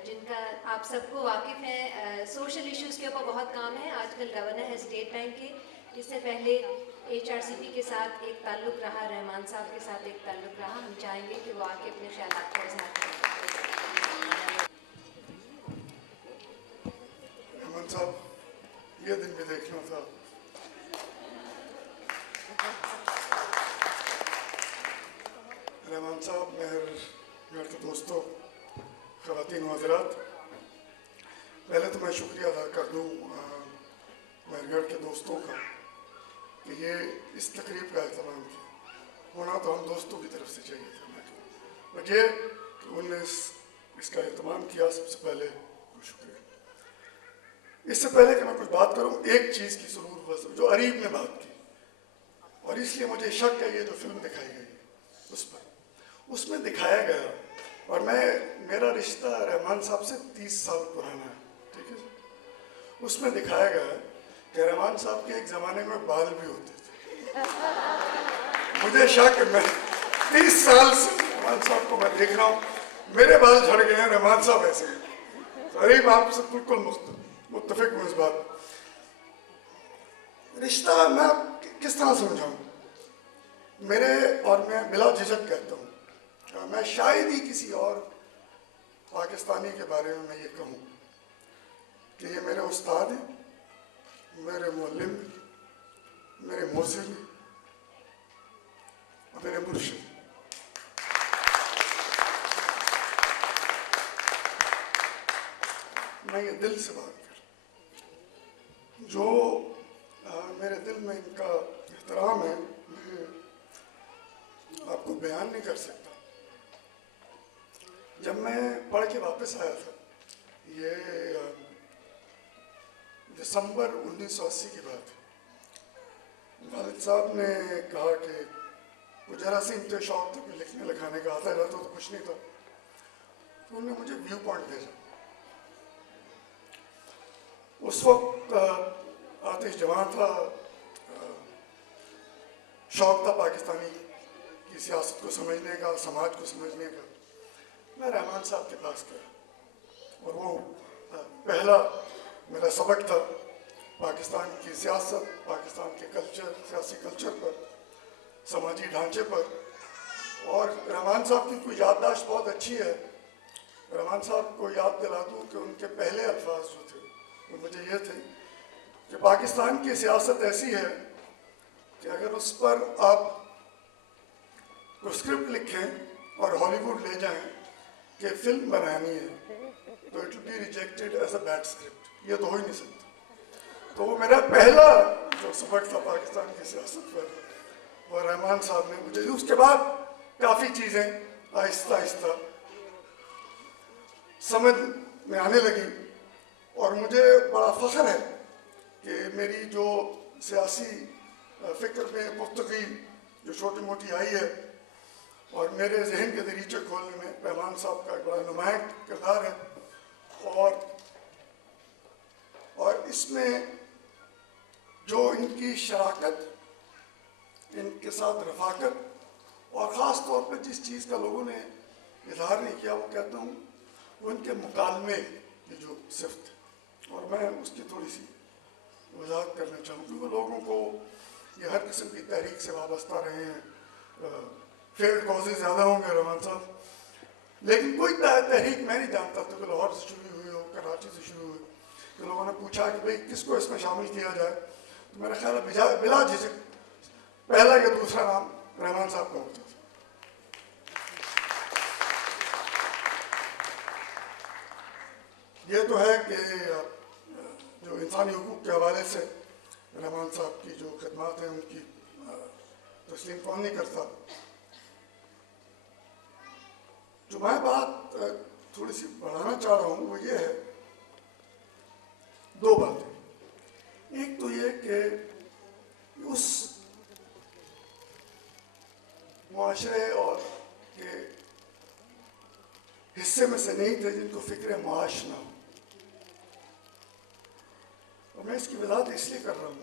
जिनका आप सबको वाकिफ़ है सोशल इश्यूज़ के ऊपर बहुत काम है। आजकल गवर्नर है स्टेट बैंक के, इससे पहले HRCP के साथ एक ताल्लुक़ रहा, रहमान साहब के साथ एक ताल्लुक़ रहा। हम चाहेंगे कि वो आके अपने ख्यालात का इज़हार करें। रहमान साहब, ये दिन भी देखना था। रहमान साहब, मेरे दोस्तों, ख़वातीन हज़रात, पहले तो मैं शुक्रिया अदा कर दूँ मेहरगढ़ के दोस्तों का कि ये इस तकरीब का एहतमाम किया। होना तो हम दोस्तों की तरफ से चाहिए था, बट ये कि उनने इसका एहतमाम किया, सबसे पहले शुक्रिया। इससे पहले कि मैं कुछ बात करूँ, एक चीज़ की ज़रूर जो अरीब ने बात की, और इसलिए मुझे शक है ये जो फिल्म दिखाई गई उस पर, उसमें दिखाया गया, और मेरा रिश्ता रहमान साहब से 30 साल पुराना है, ठीक है। उसमें दिखाया गया कि रहमान साहब के एक ज़माने में बाल भी होते थे। मुझे शक है, मैं 30 साल से रहमान साहब को मैं देख रहा हूँ, मेरे बाल झड़ गए हैं, रहमान साहब ऐसे हैं। अरीब आपसे बिल्कुल मुत्तफिक हूँ इस बात। रिश्ता मैं किस तरह समझाऊँ, मैं बिला झिझक कहता हूँ, मैं शायद ही किसी और पाकिस्तानी के बारे में मैं ये कहूँ कि ये मेरे उस्ताद हैं, मेरे मुअल्लिम, मेरे मोहसिन और मेरे मुर्शिद। मैं ये दिल से बात कर, जो मेरे दिल में इनका एहतराम है, मैं आपको बयान नहीं कर सकता। जब मैं पढ़ के वापस आया था, ये दिसंबर 1980 की बात है, वालिद साहब ने कहा कि वो जरा सी इनके शौक था, लिखने लिखाने का आता रहता तो कुछ नहीं था, तो उन्होंने मुझे व्यू पॉइंट भेजा। उस वक्त आतिश जवान था, शौक था पाकिस्तानी की सियासत को समझने का, समाज को समझने का। मैं रहमान साहब के पास गया, और वो पहला मेरा सबक था पाकिस्तान की सियासत, पाकिस्तान के कल्चर, सियासी कल्चर पर, समाजी ढांचे पर। और रहमान साहब की कोई याददाश्त बहुत अच्छी है। रहमान साहब को याद दिला दूँ कि उनके पहले अल्फाज जो थे वो मुझे ये थे कि पाकिस्तान की सियासत ऐसी है कि अगर उस पर आप कोई स्क्रिप्ट लिखें और हॉलीवुड ले जाएं कि फिल्म बनानी है, तो it will be rejected as a bad script. ये तो हो ही नहीं सकता। तो वो मेरा पहला जो सबक था पाकिस्तान की सियासत पर, और रहमान साहब ने मुझे, उसके बाद काफ़ी चीज़ें आहिस्ता आहिस्ता समझ में आने लगी। और मुझे बड़ा फ़ख्र है कि मेरी जो सियासी फ़िक्र में पुख्तगी जो छोटी मोटी आई है, और मेरे जहन के दरीचे खोलने में रहमान साहब का एक बड़ा नुमाया किरदार है। और इसमें जो इनकी शराकत, इनके साथ रफाकत, और ख़ास तौर पर जिस चीज़ का लोगों ने इजहार नहीं किया, वो कहता हूँ वो इनके मुकालमे की जो सिफ्त, और मैं उसकी थोड़ी सी वजाहत करना चाहूँ, क्योंकि लोगों को ये हर किस्म की तहरीक से वाबस्ता रहे हैं। फेल्ड कॉजेज ज़्यादा होंगे रहमान साहब, लेकिन कोई तहरीक मैं नहीं जानता था कि लाहौर से शुरू हुई हो, कराची से शुरू हुई, कि लोगों ने पूछा कि भाई किसको इसमें शामिल किया जाए, तो मेरा ख्याल है बिला झिझक पहला या दूसरा नाम रहमान साहब का होता था। ये तो है कि जो इंसानी हुकूक के हवाले से रहमान साहब की जो खिदमत है, उनकी तस्लीम कौन नहीं करता। जो मैं बात थोड़ी सी बढ़ाना चाह रहा हूँ वो ये है, दो बातें। एक तो ये कि उस मुआशरे और के हिस्से में से नहीं थे जिनको फिक्र माश ना हो। और मैं इसकी वजाहत इसलिए कर रहा हूँ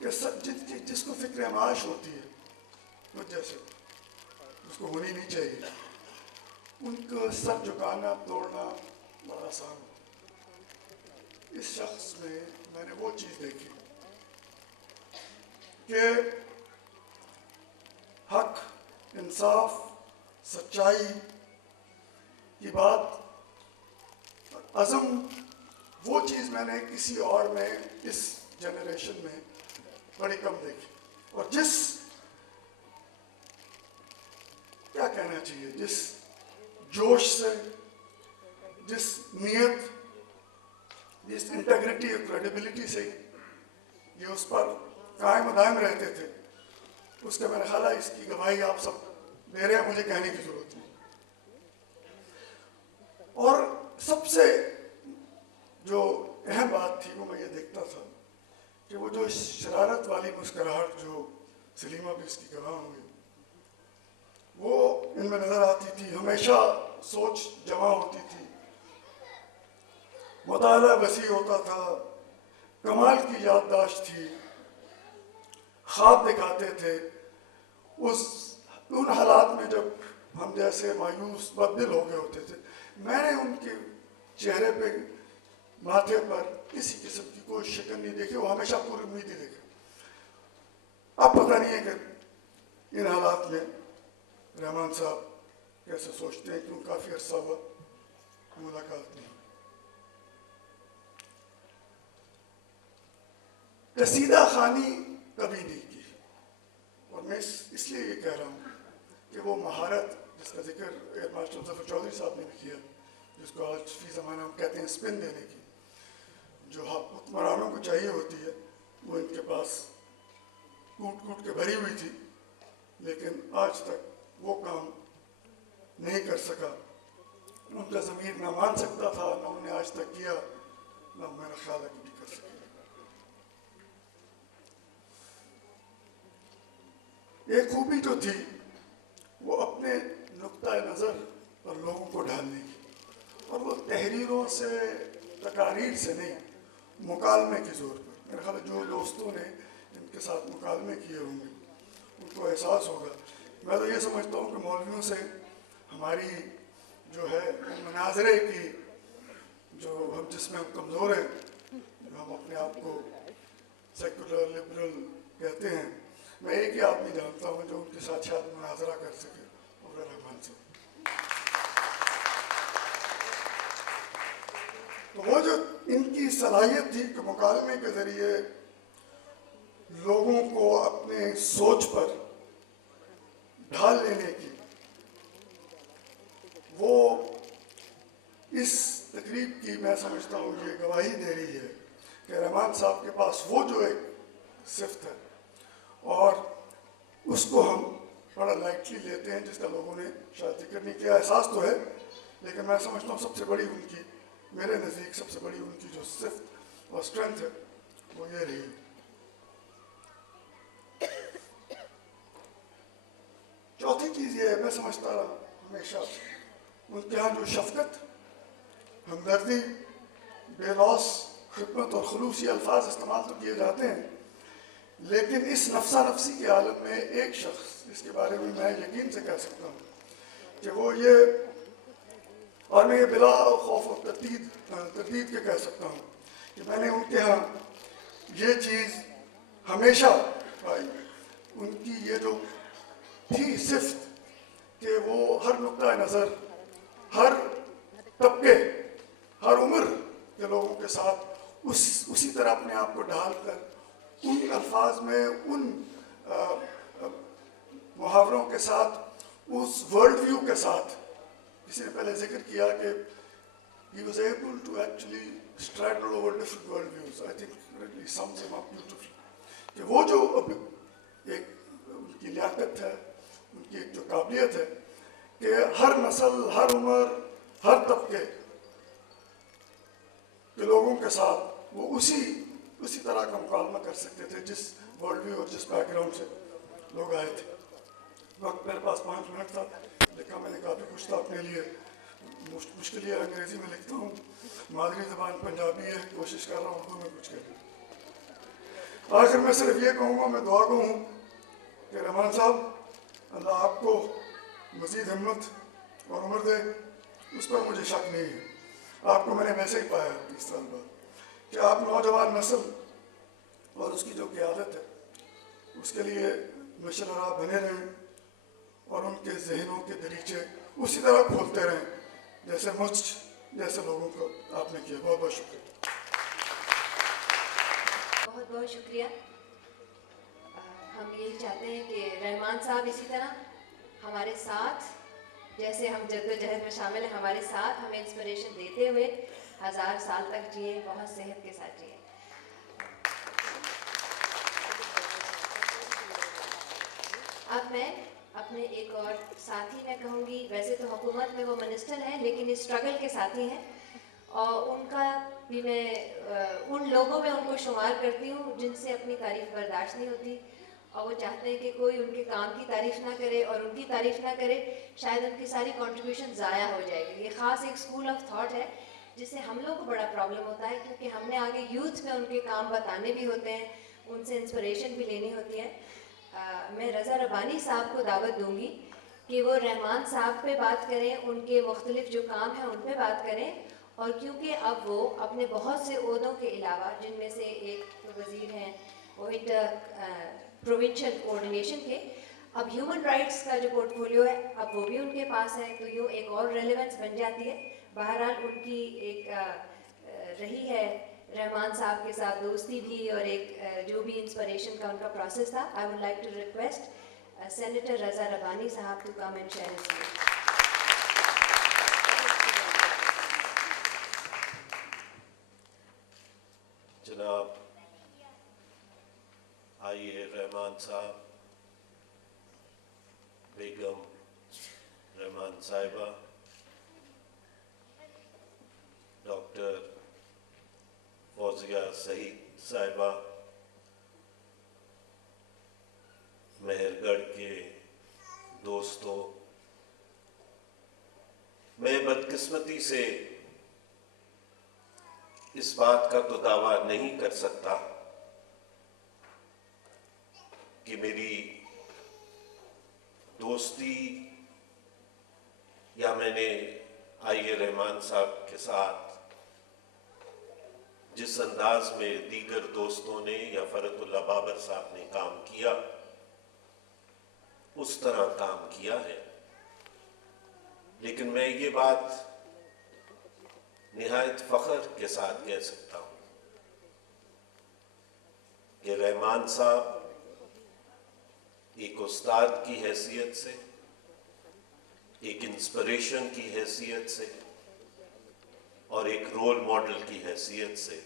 कि जिसको फिक्र माश होती है, मुझ जैसे, उसको होनी नहीं चाहिए, उनको सर झुकाना, तोड़ना बड़ा आसान हो। इस शख्स में मैंने वो चीज़ देखी कि हक, इंसाफ, सच्चाई की बात, अज़म, वो चीज़ मैंने किसी और में इस जनरेशन में बड़ी कम देखी। और क्या कहना चाहिए, जिस जोश से, जिस नीयत, जिस इंटेग्रिटी और क्रेडिबिलिटी से ये उस पर कायम दायम रहते थे, उसका मेरा ख्याल है इसकी गवाही आप सब दे रहे हैं, मुझे कहने की जरूरत नहीं। और सबसे जो अहम बात थी वो मैं ये देखता था कि वो जो शरारत वाली मुस्कुराहट जो सलीमा भी इसकी गवाह हुई, वो इनमें नजर आती थी। हमेशा सोच जमा होती थी, मुताला वसी होता था, कमाल की याददाश्त थी, ख्वाब दिखाते थे। उन हालात में जब हम जैसे मायूस बददिल हो गए होते थे, मैंने उनके चेहरे पे, माथे पर किसी किस्म की कोई शिकन नहीं देखी, वो हमेशा पूरी उम्मीद ही देखे। अब पता नहीं है कि इन हालात में रहमान साहब कैसे सोचते हैं, क्यों काफ़ी अरसा हुआ मुलाकात नहीं। कसीदा खानी कभी नहीं की, और मैं इसलिए ये कह रहा हूँ कि वो महारत जिसका जिक्र एयर मार्शल जफर चौधरी साहब ने भी किया, जिसको आज फी ज़माना हम कहते हैं स्पिन देने की, जो हुक्मरानों को चाहिए होती है, वो इनके पास कूट कूट के भरी हुई थी, लेकिन आज तक वो काम नहीं कर सका। उनका ज़मीर ना मान सकता था, ना उन्हें आज तक किया, ना मेरा ख्याल है कभी कर सके। एक खूबी जो थी वो अपने नुक्ता नज़र पर लोगों को ढालने की, और वो तहरीरों से, तकारीर से नहीं, मुकालमे के ज़ोर पर। मेरे ख्याल जो दोस्तों ने इनके साथ मुकालमे किए होंगे उनको एहसास होगा। मैं तो ये समझता हूँ कि मौलवियों से हमारी जो है मुनाजरे की जो हम जिसमें हम कमज़ोर हैं, जो हम अपने आप को सेकुलर लिबरल कहते हैं, मैं एक ही आदमी जानता हूँ जो उनके साथ शायद मुनाजरा कर सके, और रहमान साहब। तो वो जो इनकी सलाहियत थी कि मुकालमे के ज़रिए लोगों को अपने सोच पर ढाल लेने की, वो इस तकरीब की मैं समझता हूँ ये गवाही दे रही है कि रहमान साहब के पास वो जो एक सिफ्त है, और उसको हम बड़ा लाइटली लेते हैं, जिसका लोगों ने शायद जिक्र नहीं किया। एहसास तो है, लेकिन मैं समझता हूँ सबसे बड़ी उनकी, मेरे नज़दीक सबसे बड़ी उनकी जो सिफ्त और स्ट्रेंथ है वो ये रही। चौथी चीज़ ये है, मैं समझता रहा हमेशा उनके यहाँ जो शफकत, हमदर्दी, बेलौस खिदमत और खलूसी अल्फाज इस्तेमाल तो किए जाते हैं, लेकिन इस नफसा नफसी के आलम में एक शख्स जिसके बारे में मैं यकीन से कह सकता हूँ कि वो ये, और मैं ये बिला खौफ और तरदीद के कह सकता हूँ कि मैंने उनके यहाँ ये चीज़ हमेशा पाई, उनकी ये जो थी सिफ्त कि वो हर नुक्ता नज़र, हर तबके, हर उम्र के लोगों के साथ उसी तरह अपने आप को ढाल कर, उन अल्फाज में, उन मुहावरों के साथ, उस वर्ल्ड व्यू के साथ, किसी ने पहले जिक्र किया कि he was able to actually straddle over different world views. I think really sums him up beautifully. कि वो जो एक उनकी लियाकत है, उनकी एक जो काबिलियत है कि हर नस्ल, हर उम्र, हर तबके के लोगों के साथ वो उसी तरह का मुकाबला कर सकते थे, जिस वर्ल्ड व्यू और जिस बैकग्राउंड से लोग आए थे। वक्त मेरे पास 5 मिनट था, लिखा मैंने काफ़ी कुछ था अपने लिए, मुश्किल है, अंग्रेज़ी में लिखता हूँ, मादरी ज़बान पंजाबी है, कोशिश कर रहा हूँ उर्दू में कुछ करने। आखिर में सिर्फ ये कहूँगा, मैं दुआ को हूँ कि रहमान साहब अल्लाह आपको मज़ीद हिम्मत और उम्र दे, उस पर मुझे शक नहीं है। आपको मैंने वैसे ही पाया 30 साल बाद कि आप नौजवान नस्ल और उसकी जो क़यादत है उसके लिए मशररा बने रहें, और उनके जहनों के दरीचे उसी तरह खोलते रहें जैसे मुझ जैसे लोगों को आपने किया। बहुत बहुत शुक्रिया। बहुत बहुत शुक्रिया। हम यही चाहते हैं कि रहमान साहब इसी तरह हमारे साथ जैसे हम जद्दोजहद में शामिल हैं, हमारे साथ हमें इंस्पिरेशन देते हुए 1000 साल तक जिए, बहुत सेहत के साथ जिए। अब मैं अपने एक और साथी मैं कहूँगी, वैसे तो हुकूमत में वो मिनिस्टर हैं लेकिन इस स्ट्रगल के साथी हैं, और उनका भी मैं उन लोगों में उनको शुमार करती हूँ जिनसे अपनी तारीफ बर्दाश्त नहीं होती, और वो चाहते हैं कि कोई उनके काम की तारीफ ना करे, और उनकी तारीफ ना करे शायद उनकी सारी कंट्रीब्यूशन ज़ाया हो जाएगी। ये ख़ास एक स्कूल ऑफ थॉट है जिससे हम लोग को बड़ा प्रॉब्लम होता है, क्योंकि हमने आगे यूथ में उनके काम बताने भी होते हैं, उनसे इंस्पिरेशन भी लेनी होती है। मैं रज़ा रब्बानी साहब को दावत दूंगी कि वो रहमान साहब पे बात करें, उनके मुख्तलिफ जो काम हैं उन पे बात करें, और क्योंकि अब वो अपने बहुत से ओहदों के अलावा, जिनमें से एक तो वज़ीर हैं वो इंटर प्रोविंशियल कोऑर्डिनेशन के, अब ह्यूमन राइट्स का जो पोर्टफोलियो है अब वो भी उनके पास है, तो यूँ एक और रेलेवेंस बन जाती है। बहरहाल उनकी एक रही है रहमान साहब के साथ दोस्ती भी, और एक जो भी इंस्पिरेशन का उनका प्रोसेस था। I would like to request senator Raza Rabbani साहब to come and share his views. जनाब आइए रहमान साहब, बेगम रहमान साहिबा, डॉक्टर फौजिया सईद साहिबा, मेहरगढ़ के दोस्तों, मैं बदकिस्मती से इस बात का तो दावा नहीं कर सकता कि मेरी दोस्ती या मैंने आईए रहमान साहब के साथ जिस अंदाज में दीगर दोस्तों ने या फरतुल्लाह बाबर साहब ने काम किया उस तरह काम किया है, लेकिन मैं ये बात निहायत फख्र के साथ कह सकता हूँ कि रहमान साहब एक उस्ताद की हैसियत से, एक इंस्पिरेशन की हैसियत से और एक रोल मॉडल की हैसियत से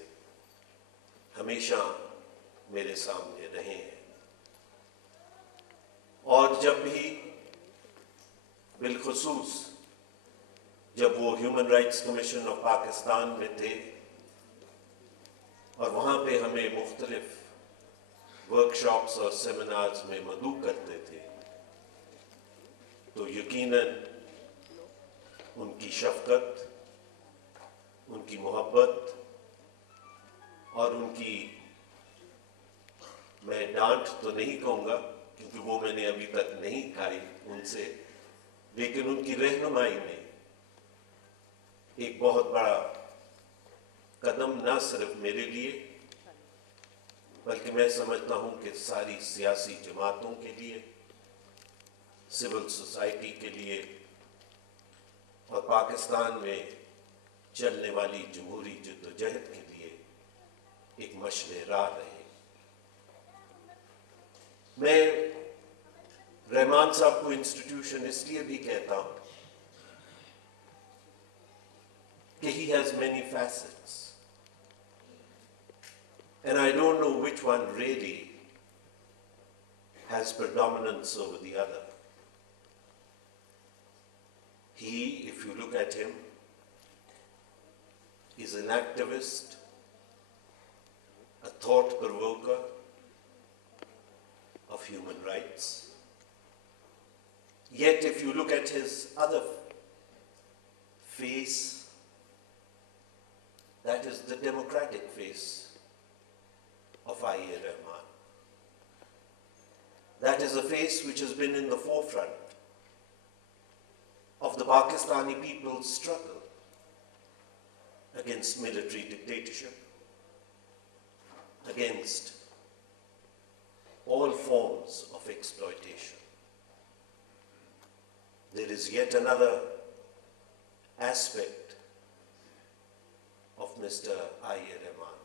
हमेशा मेरे सामने रहे हैं। और जब भी, बिलखुसूस जब वो human rights commission of Pakistan में थे और वहाँ पे हमें मुख्तलिफ वर्कशॉप्स और सेमिनार्स में मदऊ करते थे, तो यकीनन उनकी शफकत, उनकी मोहब्बत और उनकी, मैं डांट तो नहीं कहूँगा क्योंकि वो मैंने अभी तक नहीं खाई उनसे, लेकिन उनकी रहनुमाई ने एक बहुत बड़ा कदम न सिर्फ मेरे लिए बल्कि मैं समझता हूँ कि सारी सियासी जमातों के लिए, सिविल सोसाइटी के लिए और पाकिस्तान में चलने वाली जमहूरी जद्दोजहद के लिए एक मशले राह रहे। मैं रहमान साहब को इंस्टीट्यूशन इसलिए भी कहता हूँ कि he has many facets and I don't know which one really has predominance over the other. He, if you look at him, is an activist, a thought provoker of human rights. Yet if you look at his other face, that is the democratic face of I.A. Rahman. That is a face which has been in the forefront of the Pakistani people's struggle against military dictatorship, against all forms of exploitation. There is yet another aspect of Mr. I.A. Rahman,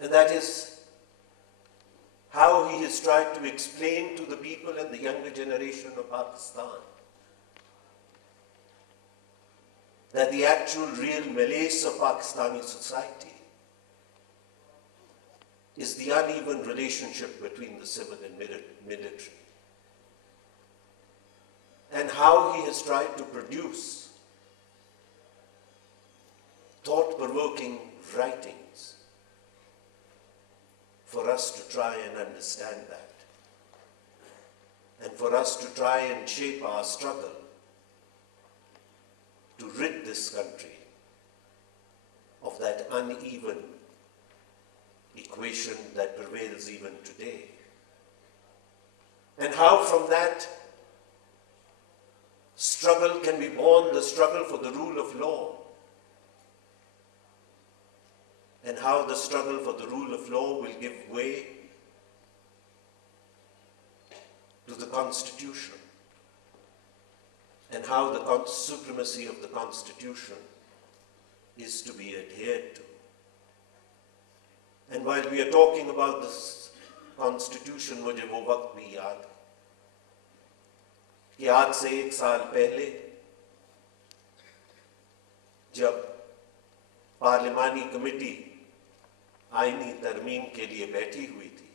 and that is how he has tried to explain to the people and the younger generation of Pakistan that the actual real malaise of Pakistani society is the uneven relationship between the civil and military. And how he has tried to produce thought-provoking writings for us to try and understand that, and for us to try and shape our struggle to rid this country of that uneven equation that prevails even today. And how from that struggle can be born the struggle for the rule of law, and how the struggle for the rule of law will give way to the Constitution, and how the supremacy of the Constitution is to be adhered to. And while we are talking about this Constitution, मुझे वो वक्त भी याद है कि आज से 1 साल पहले जब पार्लिमानी कमेटी आईनी तरमीम के लिए बैठी हुई थी,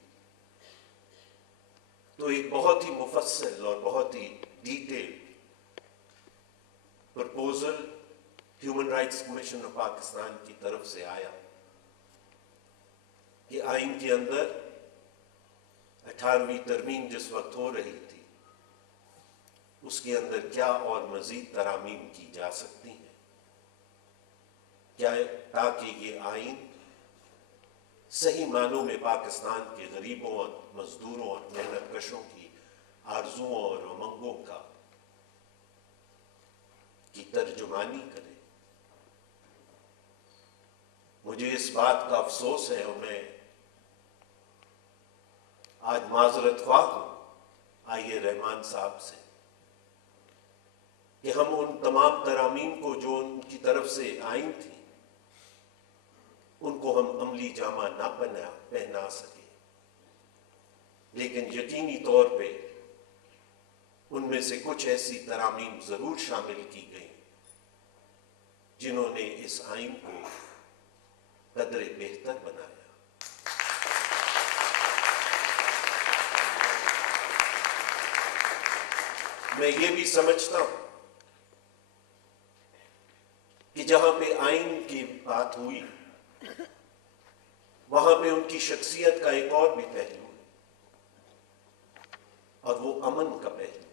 तो एक बहुत ही मुफस्सल और बहुत ही detail proposal human rights commission of Pakistan की तरफ से आया कि आइन के अंदर 18वीं तरमीम जिस वक्त हो रही थी, उसके अंदर क्या और मजीद तरामीम की जा सकती हैं, क्या ताकि ये आइन सही मानों में पाकिस्तान के गरीबों और मजदूरों और मेहनतकशों की आरजुओं और उमंगों की तर्जुमानी करे। मुझे इस बात का अफसोस है और मैं आज माजरत ख्वाह हूं आईए रहमान साहब से कि हम उन तमाम तरामीम को जो उनकी तरफ से आईन थी, उनको हम अमली जामा ना पहना सके, लेकिन यकीनी तौर पे उनमें से कुछ ऐसी तरामीम जरूर शामिल की गई जिन्होंने इस आइन को कदरे बेहतर बनाया। मैं ये भी समझता हूं कि जहां पे आइन की बात हुई, वहां पे उनकी शख्सियत का एक और भी पहलू है, और वो अमन का पहलू है,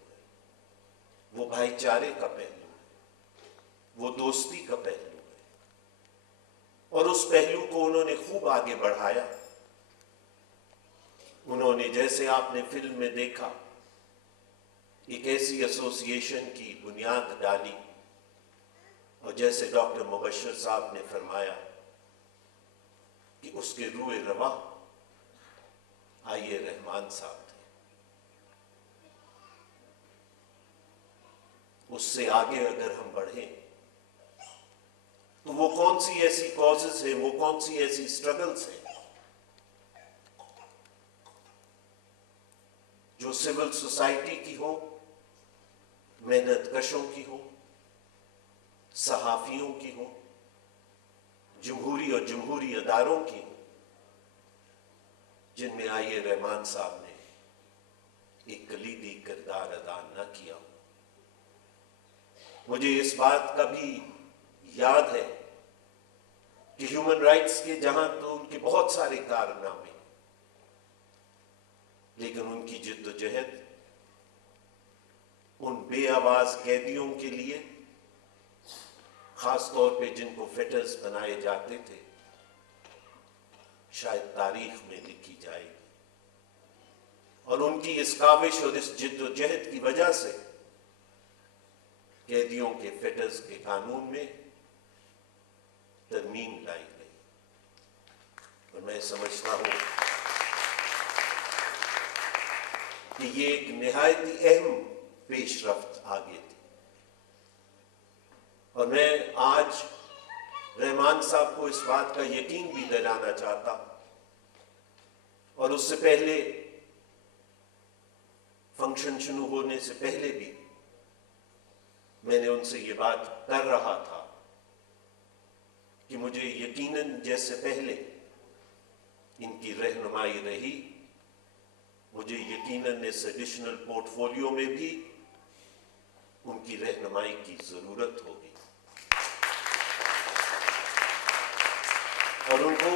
वो भाईचारे का पहलू है, वो दोस्ती का पहलू है, और उस पहलू को उन्होंने खूब आगे बढ़ाया। उन्होंने, जैसे आपने फिल्म में देखा, एक ऐसी एसोसिएशन की बुनियाद डाली, और जैसे डॉक्टर मुबश्शिर साहब ने फरमाया कि उसके रूए रवा आईए रहमान साहब थे। उससे आगे अगर हम बढ़ें तो वो कौन सी ऐसी कॉजेस है, वो कौन सी ऐसी स्ट्रगल्स है जो सिविल सोसाइटी की हो, मेहनतकशों की हो, सहाफियों की हो, जमहूरी और जमहूरी अदारों की हो, जिनमें आईए रहमान साहब ने एक कलीदी किरदार अदा न किया हो। मुझे इस बात का भी याद है कि ह्यूमन राइट्स के जहां तो उनके बहुत सारे कारनामे, लेकिन उनकी जिद्दोजहद उन बेआवाज कैदियों के लिए, खास तौर पे जिनको फेटर्स बनाए जाते थे, शायद तारीख में लिखी जाएगी। और उनकी इस काविश और इस जिद्दोजहद की वजह से कैदियों के फेटर्स के कानून में तरमीम लाई गई। और मैं समझता हूं कि ये एक निहायत ही अहम पेशरफ्त आगे थी। और मैं आज रहमान साहब को इस बात का यकीन भी दिलाना चाहता हूं, और उससे पहले फंक्शन शुरू होने से पहले भी मैंने उनसे ये बात कर रहा था कि मुझे यकीनन जैसे पहले इनकी रहनुमाई रही, मुझे यकीनन इस एडिशनल पोर्टफोलियो में भी उनकी रहनुमाई की जरूरत होगी। और उनको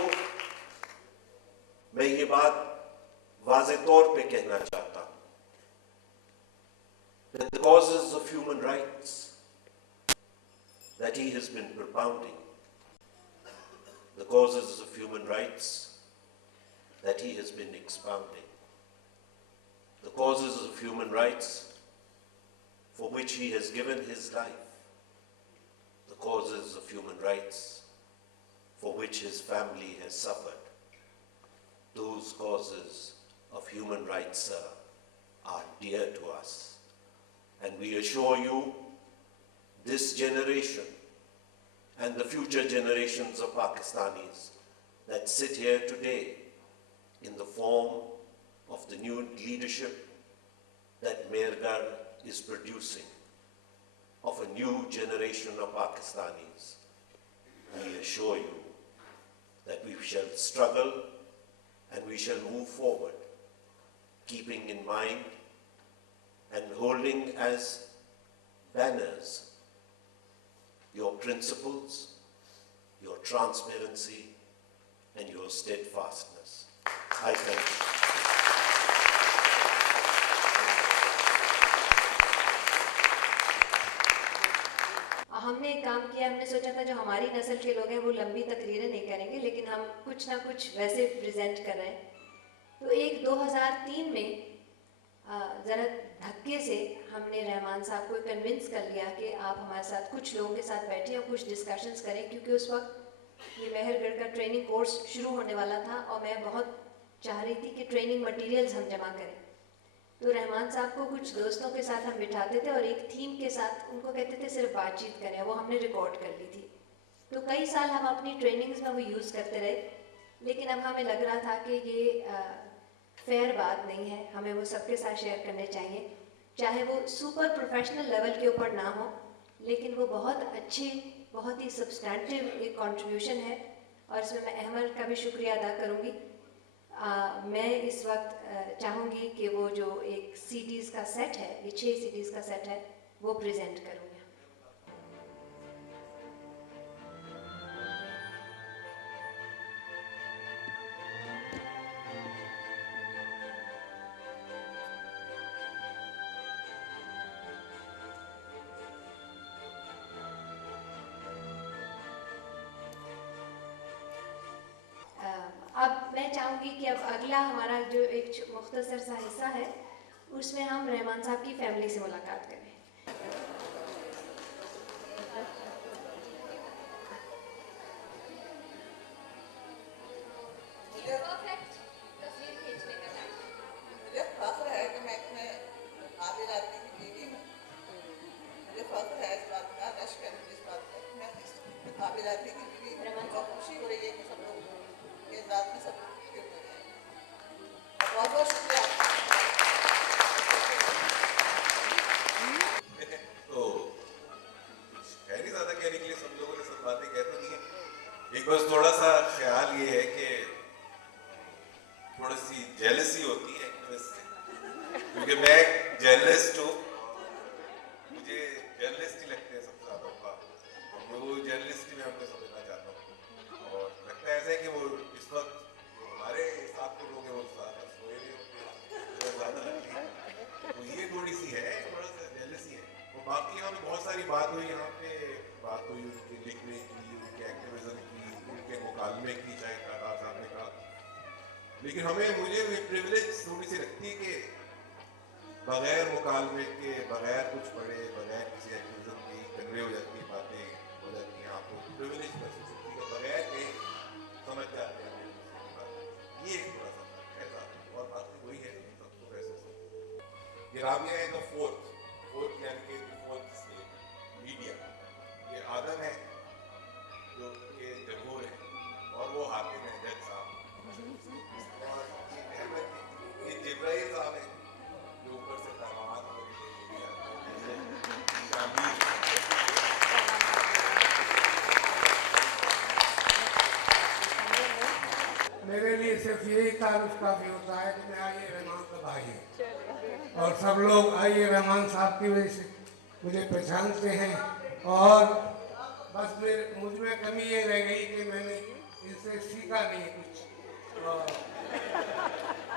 मैं ये बात वाज़े तौर पे कहना चाहता हूं, that the causes of human rights that he has been propounding, the causes of human rights that he has been expounding, the causes of human rights for which he has given his life, the causes of human rights for which his family has suffered, those causes of human rights, sir, are dear to us. And we assure you, this generation and the future generations of Pakistanis that sit here today in the form of the new leadership that Mehrgar is producing, of a new generation of Pakistanis, we assure you that we shall struggle and we shall move forward, keeping in mind and holding as banners your principles, your transparency, and your steadfastness. I thank you. हमने एक काम किया, हमने सोचा था जो हमारी नस्ल के लोग हैं वो लंबी तकरीरें नहीं करेंगे, लेकिन हम कुछ ना कुछ वैसे प्रेजेंट कर रहे हैं। तो एक 2003 में ज़रा धक्के से हमने रहमान साहब को कन्विंस कर लिया कि आप हमारे साथ कुछ लोगों के साथ बैठिए और कुछ डिस्कशंस करें, क्योंकि उस वक्त ये मेहरगढ़ का ट्रेनिंग कोर्स शुरू होने वाला था और मैं बहुत चाह रही थी कि ट्रेनिंग मटेरियल्स हम जमा करें। तो रहमान साहब को कुछ दोस्तों के साथ हम बिठाते थे और एक थीम के साथ उनको कहते थे सिर्फ बातचीत करें, वो हमने रिकॉर्ड कर ली थी। तो कई साल हम अपनी ट्रेनिंग्स में वो यूज़ करते रहे, लेकिन अब हमें लग रहा था कि ये फेयर बात नहीं है, हमें वो सबके साथ शेयर करने चाहिए, चाहे वो सुपर प्रोफेशनल लेवल के ऊपर ना हो, लेकिन वो बहुत अच्छे, बहुत ही सब्सटैंटिव एक कंट्रीब्यूशन है और इसमें मैं अहमद का भी शुक्रिया अदा करूँगी। मैं इस वक्त चाहूँगी कि वो जो एक सीडीज़ का सेट है, ये 6 सीडीज़ का सेट है, वो प्रेजेंट करूँगी। अब मैं चाहूँगी कि अब अगला हमारा जो एक मुख्तसर सा हिस्सा है, उसमें हम रहमान साहब की फैमिली से मुलाकात करें। एक बस थोड़ा सा ख्याल ये है कि थोड़ी सी जेलसी होती है क्योंकि मैं जर्नलिस्ट हूँ, मुझे जर्नलिस्ट ही लगते हैं सबसे ज्यादा, वो जर्नलिस्ट में हमको समझना चाहता हूँ और लगता है ऐसा है कि वो इस वक्त हमारे साथ के लोग हैं वो ज्यादा सोए नहीं होते, ज्यादा लगती है, तो ये थोड़ी सी है, थोड़ा सा जेलसी है। और बाकी यहाँ पे बहुत सारी बात हुई, यहाँ पे बात हुई उनके लिखने की, उनके एक्टिविज्म की, उनके मुकालमे की, चाहे तादाद साहब ने कहा, लेकिन मुझे प्रिविलेज थोड़ी सी लगती है कि बगैर मुकालमे के, बगैर कुछ पढ़े, बगैर किसी एक्टिविज्म की कन्वे हो जाती है, बातें हो जाती हैं, आपको प्रिविलेज महसूस होती है, बगैर के समझ जाते हैं, ये एक थोड़ा सा है साथ, और बातें वही है सबको महसूस होती है। राबिया है द फोर्थ यानी कि फोर्थ स्टेट मीडिया, ये आदम है जो के जमहूर है और वो हाकिम है जज साहब, और ये जिब्राइल साहब है जो ऊपर से तारुफ काफ़ी होता है कि मैं आइए रहमान साहब आइए, और सब लोग आइए रहमान साहब की वजह से मुझे पहचानते हैं। और बस मुझ में कमी ये रह गई कि मैंने इनसे सीखा नहीं कुछ, और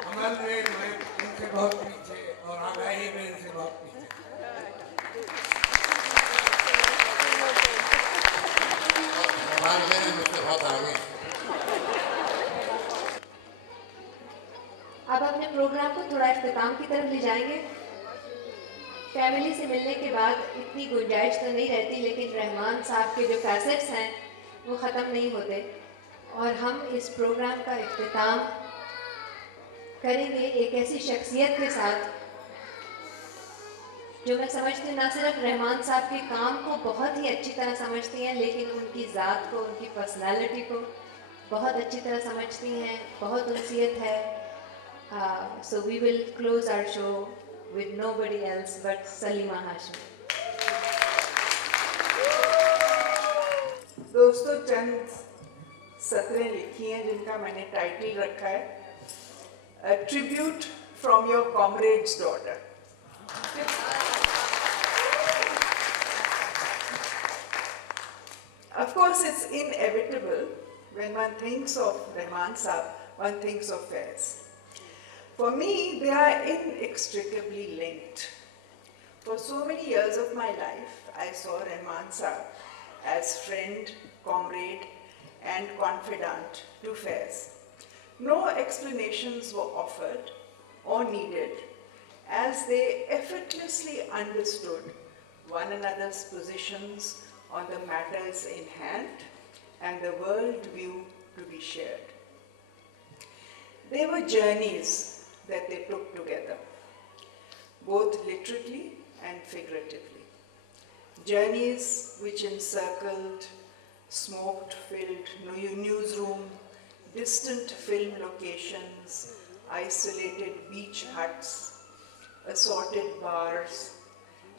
अमल में मैं इनसे बहुत पीछे और आगाही में इनसे बहुत पीछे। मुझसे बहुत आगे। अब अपने प्रोग्राम को थोड़ा इख्तिताम की तरफ ले जाएंगे। फैमिली से मिलने के बाद इतनी गुंजाइश तो नहीं रहती, लेकिन रहमान साहब के जो कैसेट्स हैं वो ख़त्म नहीं होते, और हम इस प्रोग्राम का इख्तिताम करेंगे एक ऐसी शख्सियत के साथ जो मैं समझती हूँ ना सिर्फ रहमान साहब के काम को बहुत ही अच्छी तरह समझती हैं, लेकिन उनकी ज़ात को, उनकी पर्सनालिटी को बहुत अच्छी तरह समझती हैं, बहुत उनसियत है। So we will close our show with nobody else but Salima Hashmi. दोस्तों, चंद सत्रें लिखी हैं जिनका मैंने टाइटल रखा है A Tribute from Your Comrade's Daughter. Of course, it's inevitable when one thinks of Rahman Saab, one thinks of Faiz. For me, they are inextricably linked. For so many years of my life, I saw Rahman Saab as friend, comrade, and confidant to Faiz. No explanations were offered or needed, as they effortlessly understood one another's positions on the matters in hand and the world view to be shared. They were journeys that they took together, both literally and figuratively. Journeys which encircled smoke-filled newsroom, distant film locations, isolated beach huts, assorted bars,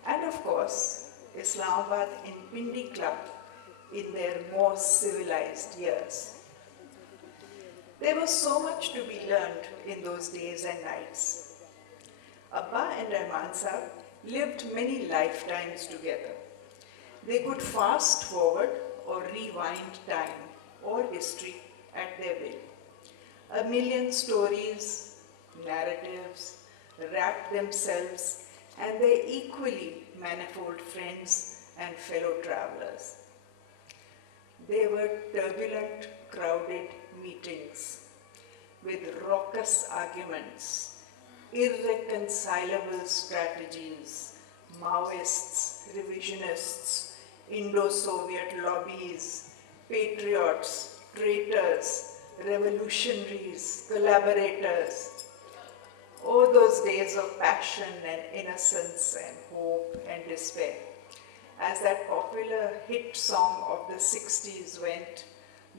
and of course, Islamabad in Pindi Club in their more civilized years. There was so much to be learned in those days and nights. Abba and Rahman Saab lived many lifetimes together. They could fast forward or rewind time or history at their will. A million stories, narratives, wrapped themselves and their equally manifold friends and fellow travelers. They were turbulent, crowded meetings with raucous arguments, irreconcilable strategies, Maoists, revisionists, Indo-Soviet lobbies, patriots, traitors, revolutionaries, collaborators. Oh, those days of passion and innocence and hope and despair. As that popular hit song of the 60s went,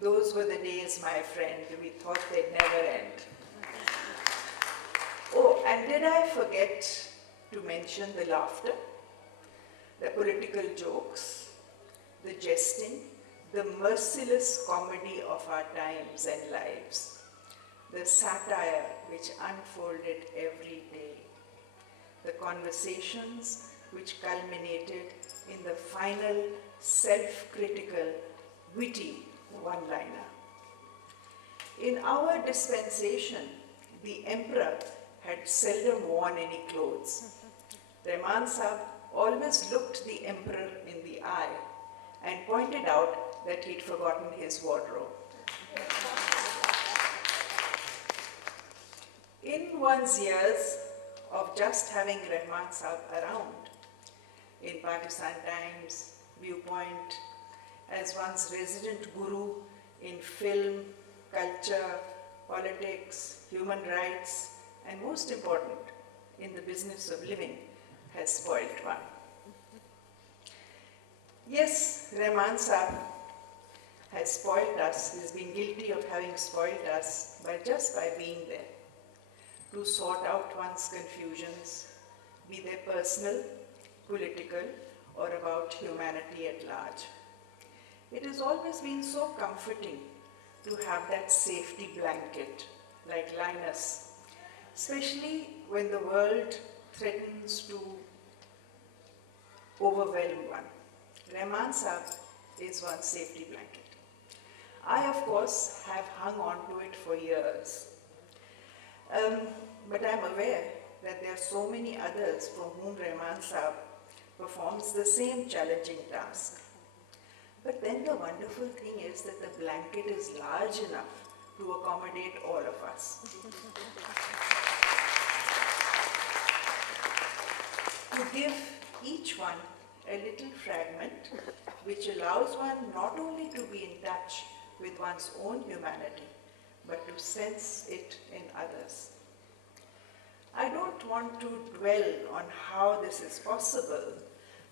those were the days, my friend, we thought they'd never end. Oh, and did I forget to mention the laughter, the political jokes, the jesting, the merciless comedy of our times and lives, the satire which unfolded every day, the conversations which culminated in the final self-critical, witty one-liner. In our dispensation, the emperor had seldom worn any clothes. Rahman Saab always looked the emperor in the eye and pointed out that he'd forgotten his wardrobe. In one's years of just having Rahman Saab around, in Pakistan Times, Viewpoint, as one's resident guru in film, culture, politics, human rights, and most important, in the business of living, has spoiled one. Yes, Rahman Saab has spoiled us, he's been guilty of having spoiled us just by being there, to sort out one's confusions, be they personal, political, or about humanity at large. It has always been so comforting to have that safety blanket like Linus, especially when the world threatens to overwhelm one. Rahman Saab is one's safety blanket. I, of course, have hung on to it for years. But I'm aware that there are so many others for whom Rahman Saab performs the same challenging task. But then the wonderful thing is that the blanket is large enough to accommodate all of us. To give each one a little fragment which allows one not only to be in touch with one's own humanity, but to sense it in others. I don't want to dwell on how this is possible,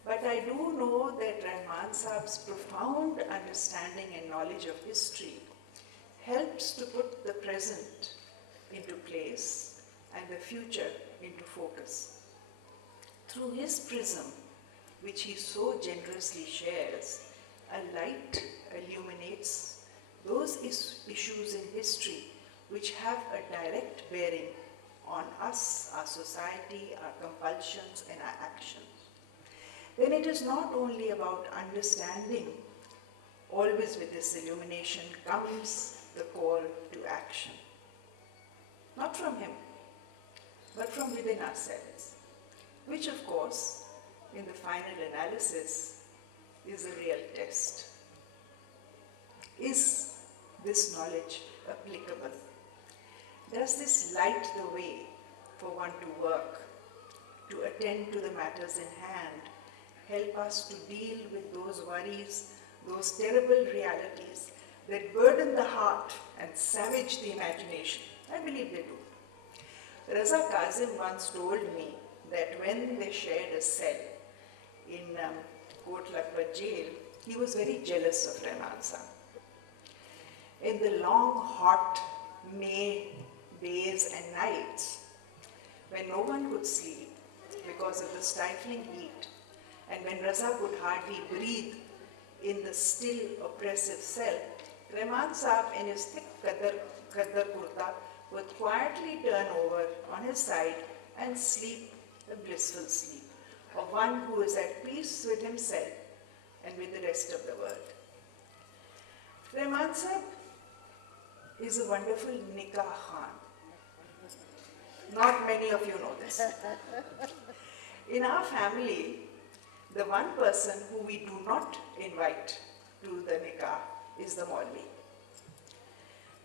but I do know that Rahman Saab's profound understanding and knowledge of history helps to put the present into place and the future into focus. Through his prism, which he so generously shares, a light illuminates those issues in history which have a direct bearing on us, our society, our compulsions, and our actions. Then it is not only about understanding, always with this illumination comes the call to action. Not from him, but from within ourselves, which of course, in the final analysis, is a real test. Is this knowledge applicable? Does this light the way for one to work, to attend to the matters in hand, help us to deal with those worries, those terrible realities that burden the heart and savage the imagination? I believe they do. Raza Kazim once told me that when they shared a cell in Kot Lakhpat jail, he was very jealous of Rahman Saab. In the long, hot May days and nights, when no one could sleep because of the stifling heat, and when Raza could hardly breathe in the still, oppressive cell, Rahman Saab in his thick Khaddar kurta would quietly turn over on his side and sleep a blissful sleep of one who is at peace with himself and with the rest of the world. Rahman Saab is a wonderful Nikah Khan. Not many of you know this. In our family, the one person who we do not invite to the Nikah is the Maulvi.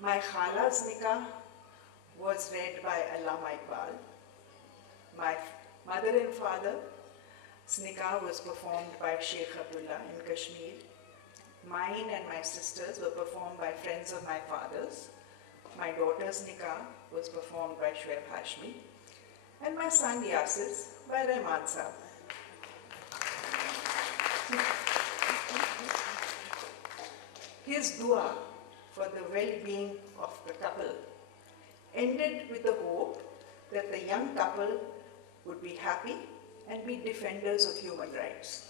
My Khala's Nikah was read by Allama Iqbal. My mother and father's Nikah was performed by Sheikh Abdullah in Kashmir. Mine and my sisters were performed by friends of my father's. My daughter's Nikah was performed by Shoaib Hashmi. And my son Yasir's by Rahman Saab. His dua for the well-being of the couple ended with the hope that the young couple would be happy and be defenders of human rights.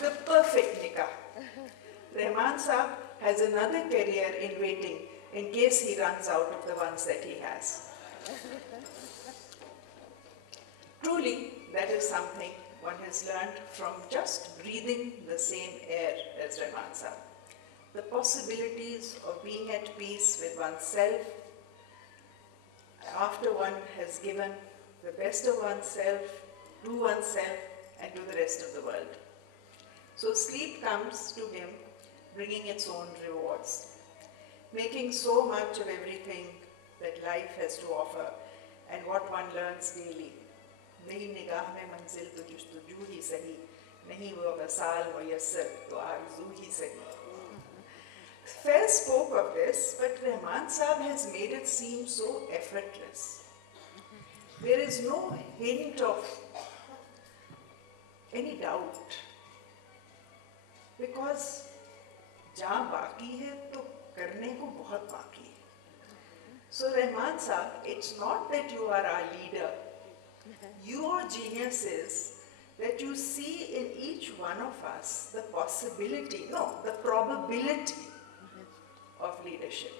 The perfect nikah. Rahman Saab has another career in waiting in case he runs out of the ones that he has. Truly, that is something one has learned from just breathing the same air as Rahman Saab. The possibilities of being at peace with oneself after one has given the best of oneself to oneself and to the rest of the world. So sleep comes to him bringing its own rewards, making so much of everything that life has to offer and what one learns daily. Nahi nigah mein manzil to justaju hi sahi, nahi wo wasal muyassar to arzu hi sahi. Fair spoke of this, but Rahman Saab has made it seem so effortless. There is no hint of any doubt, because जहाँ बाकी है तो करने को बहुत बाकी है. So Rahman Saab, it's not that you are our leader. Your genius is that you see in each one of us the possibility, no, the probability of leadership.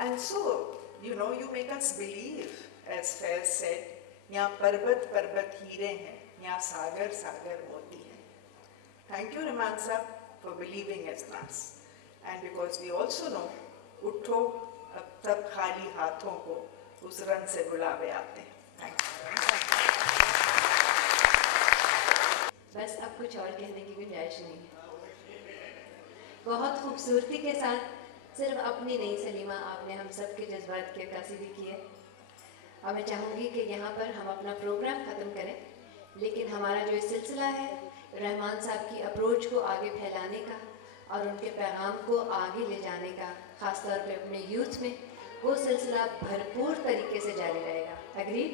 And so, you know, you make us believe, as Faiz said, यहाँ पर्वत पर्वत हीरे हैं, यहाँ सागर सागर मोती हैं. Thank you, Rahman Sahab, for believing in us. And because we also know, उठो अब तब खाली हाथों को उस रन से बुलावे आते हैं. Thank you. बस अब कुछ और कहने की गुंजाइश नहीं है. बहुत खूबसूरती के साथ सिर्फ अपनी नहीं सलीमा, आपने हम सब के जज्बात की अक्कासी भी की है. अब मैं चाहूँगी कि यहाँ पर हम अपना प्रोग्राम ख़त्म करें, लेकिन हमारा जो इस सिलसिला है रहमान साहब की अप्रोच को आगे फैलाने का और उनके पैगाम को आगे ले जाने का, ख़ास तौर पे अपने यूथ में, वो सिलसिला भरपूर तरीके से जारी रहेगा. अग्रीड?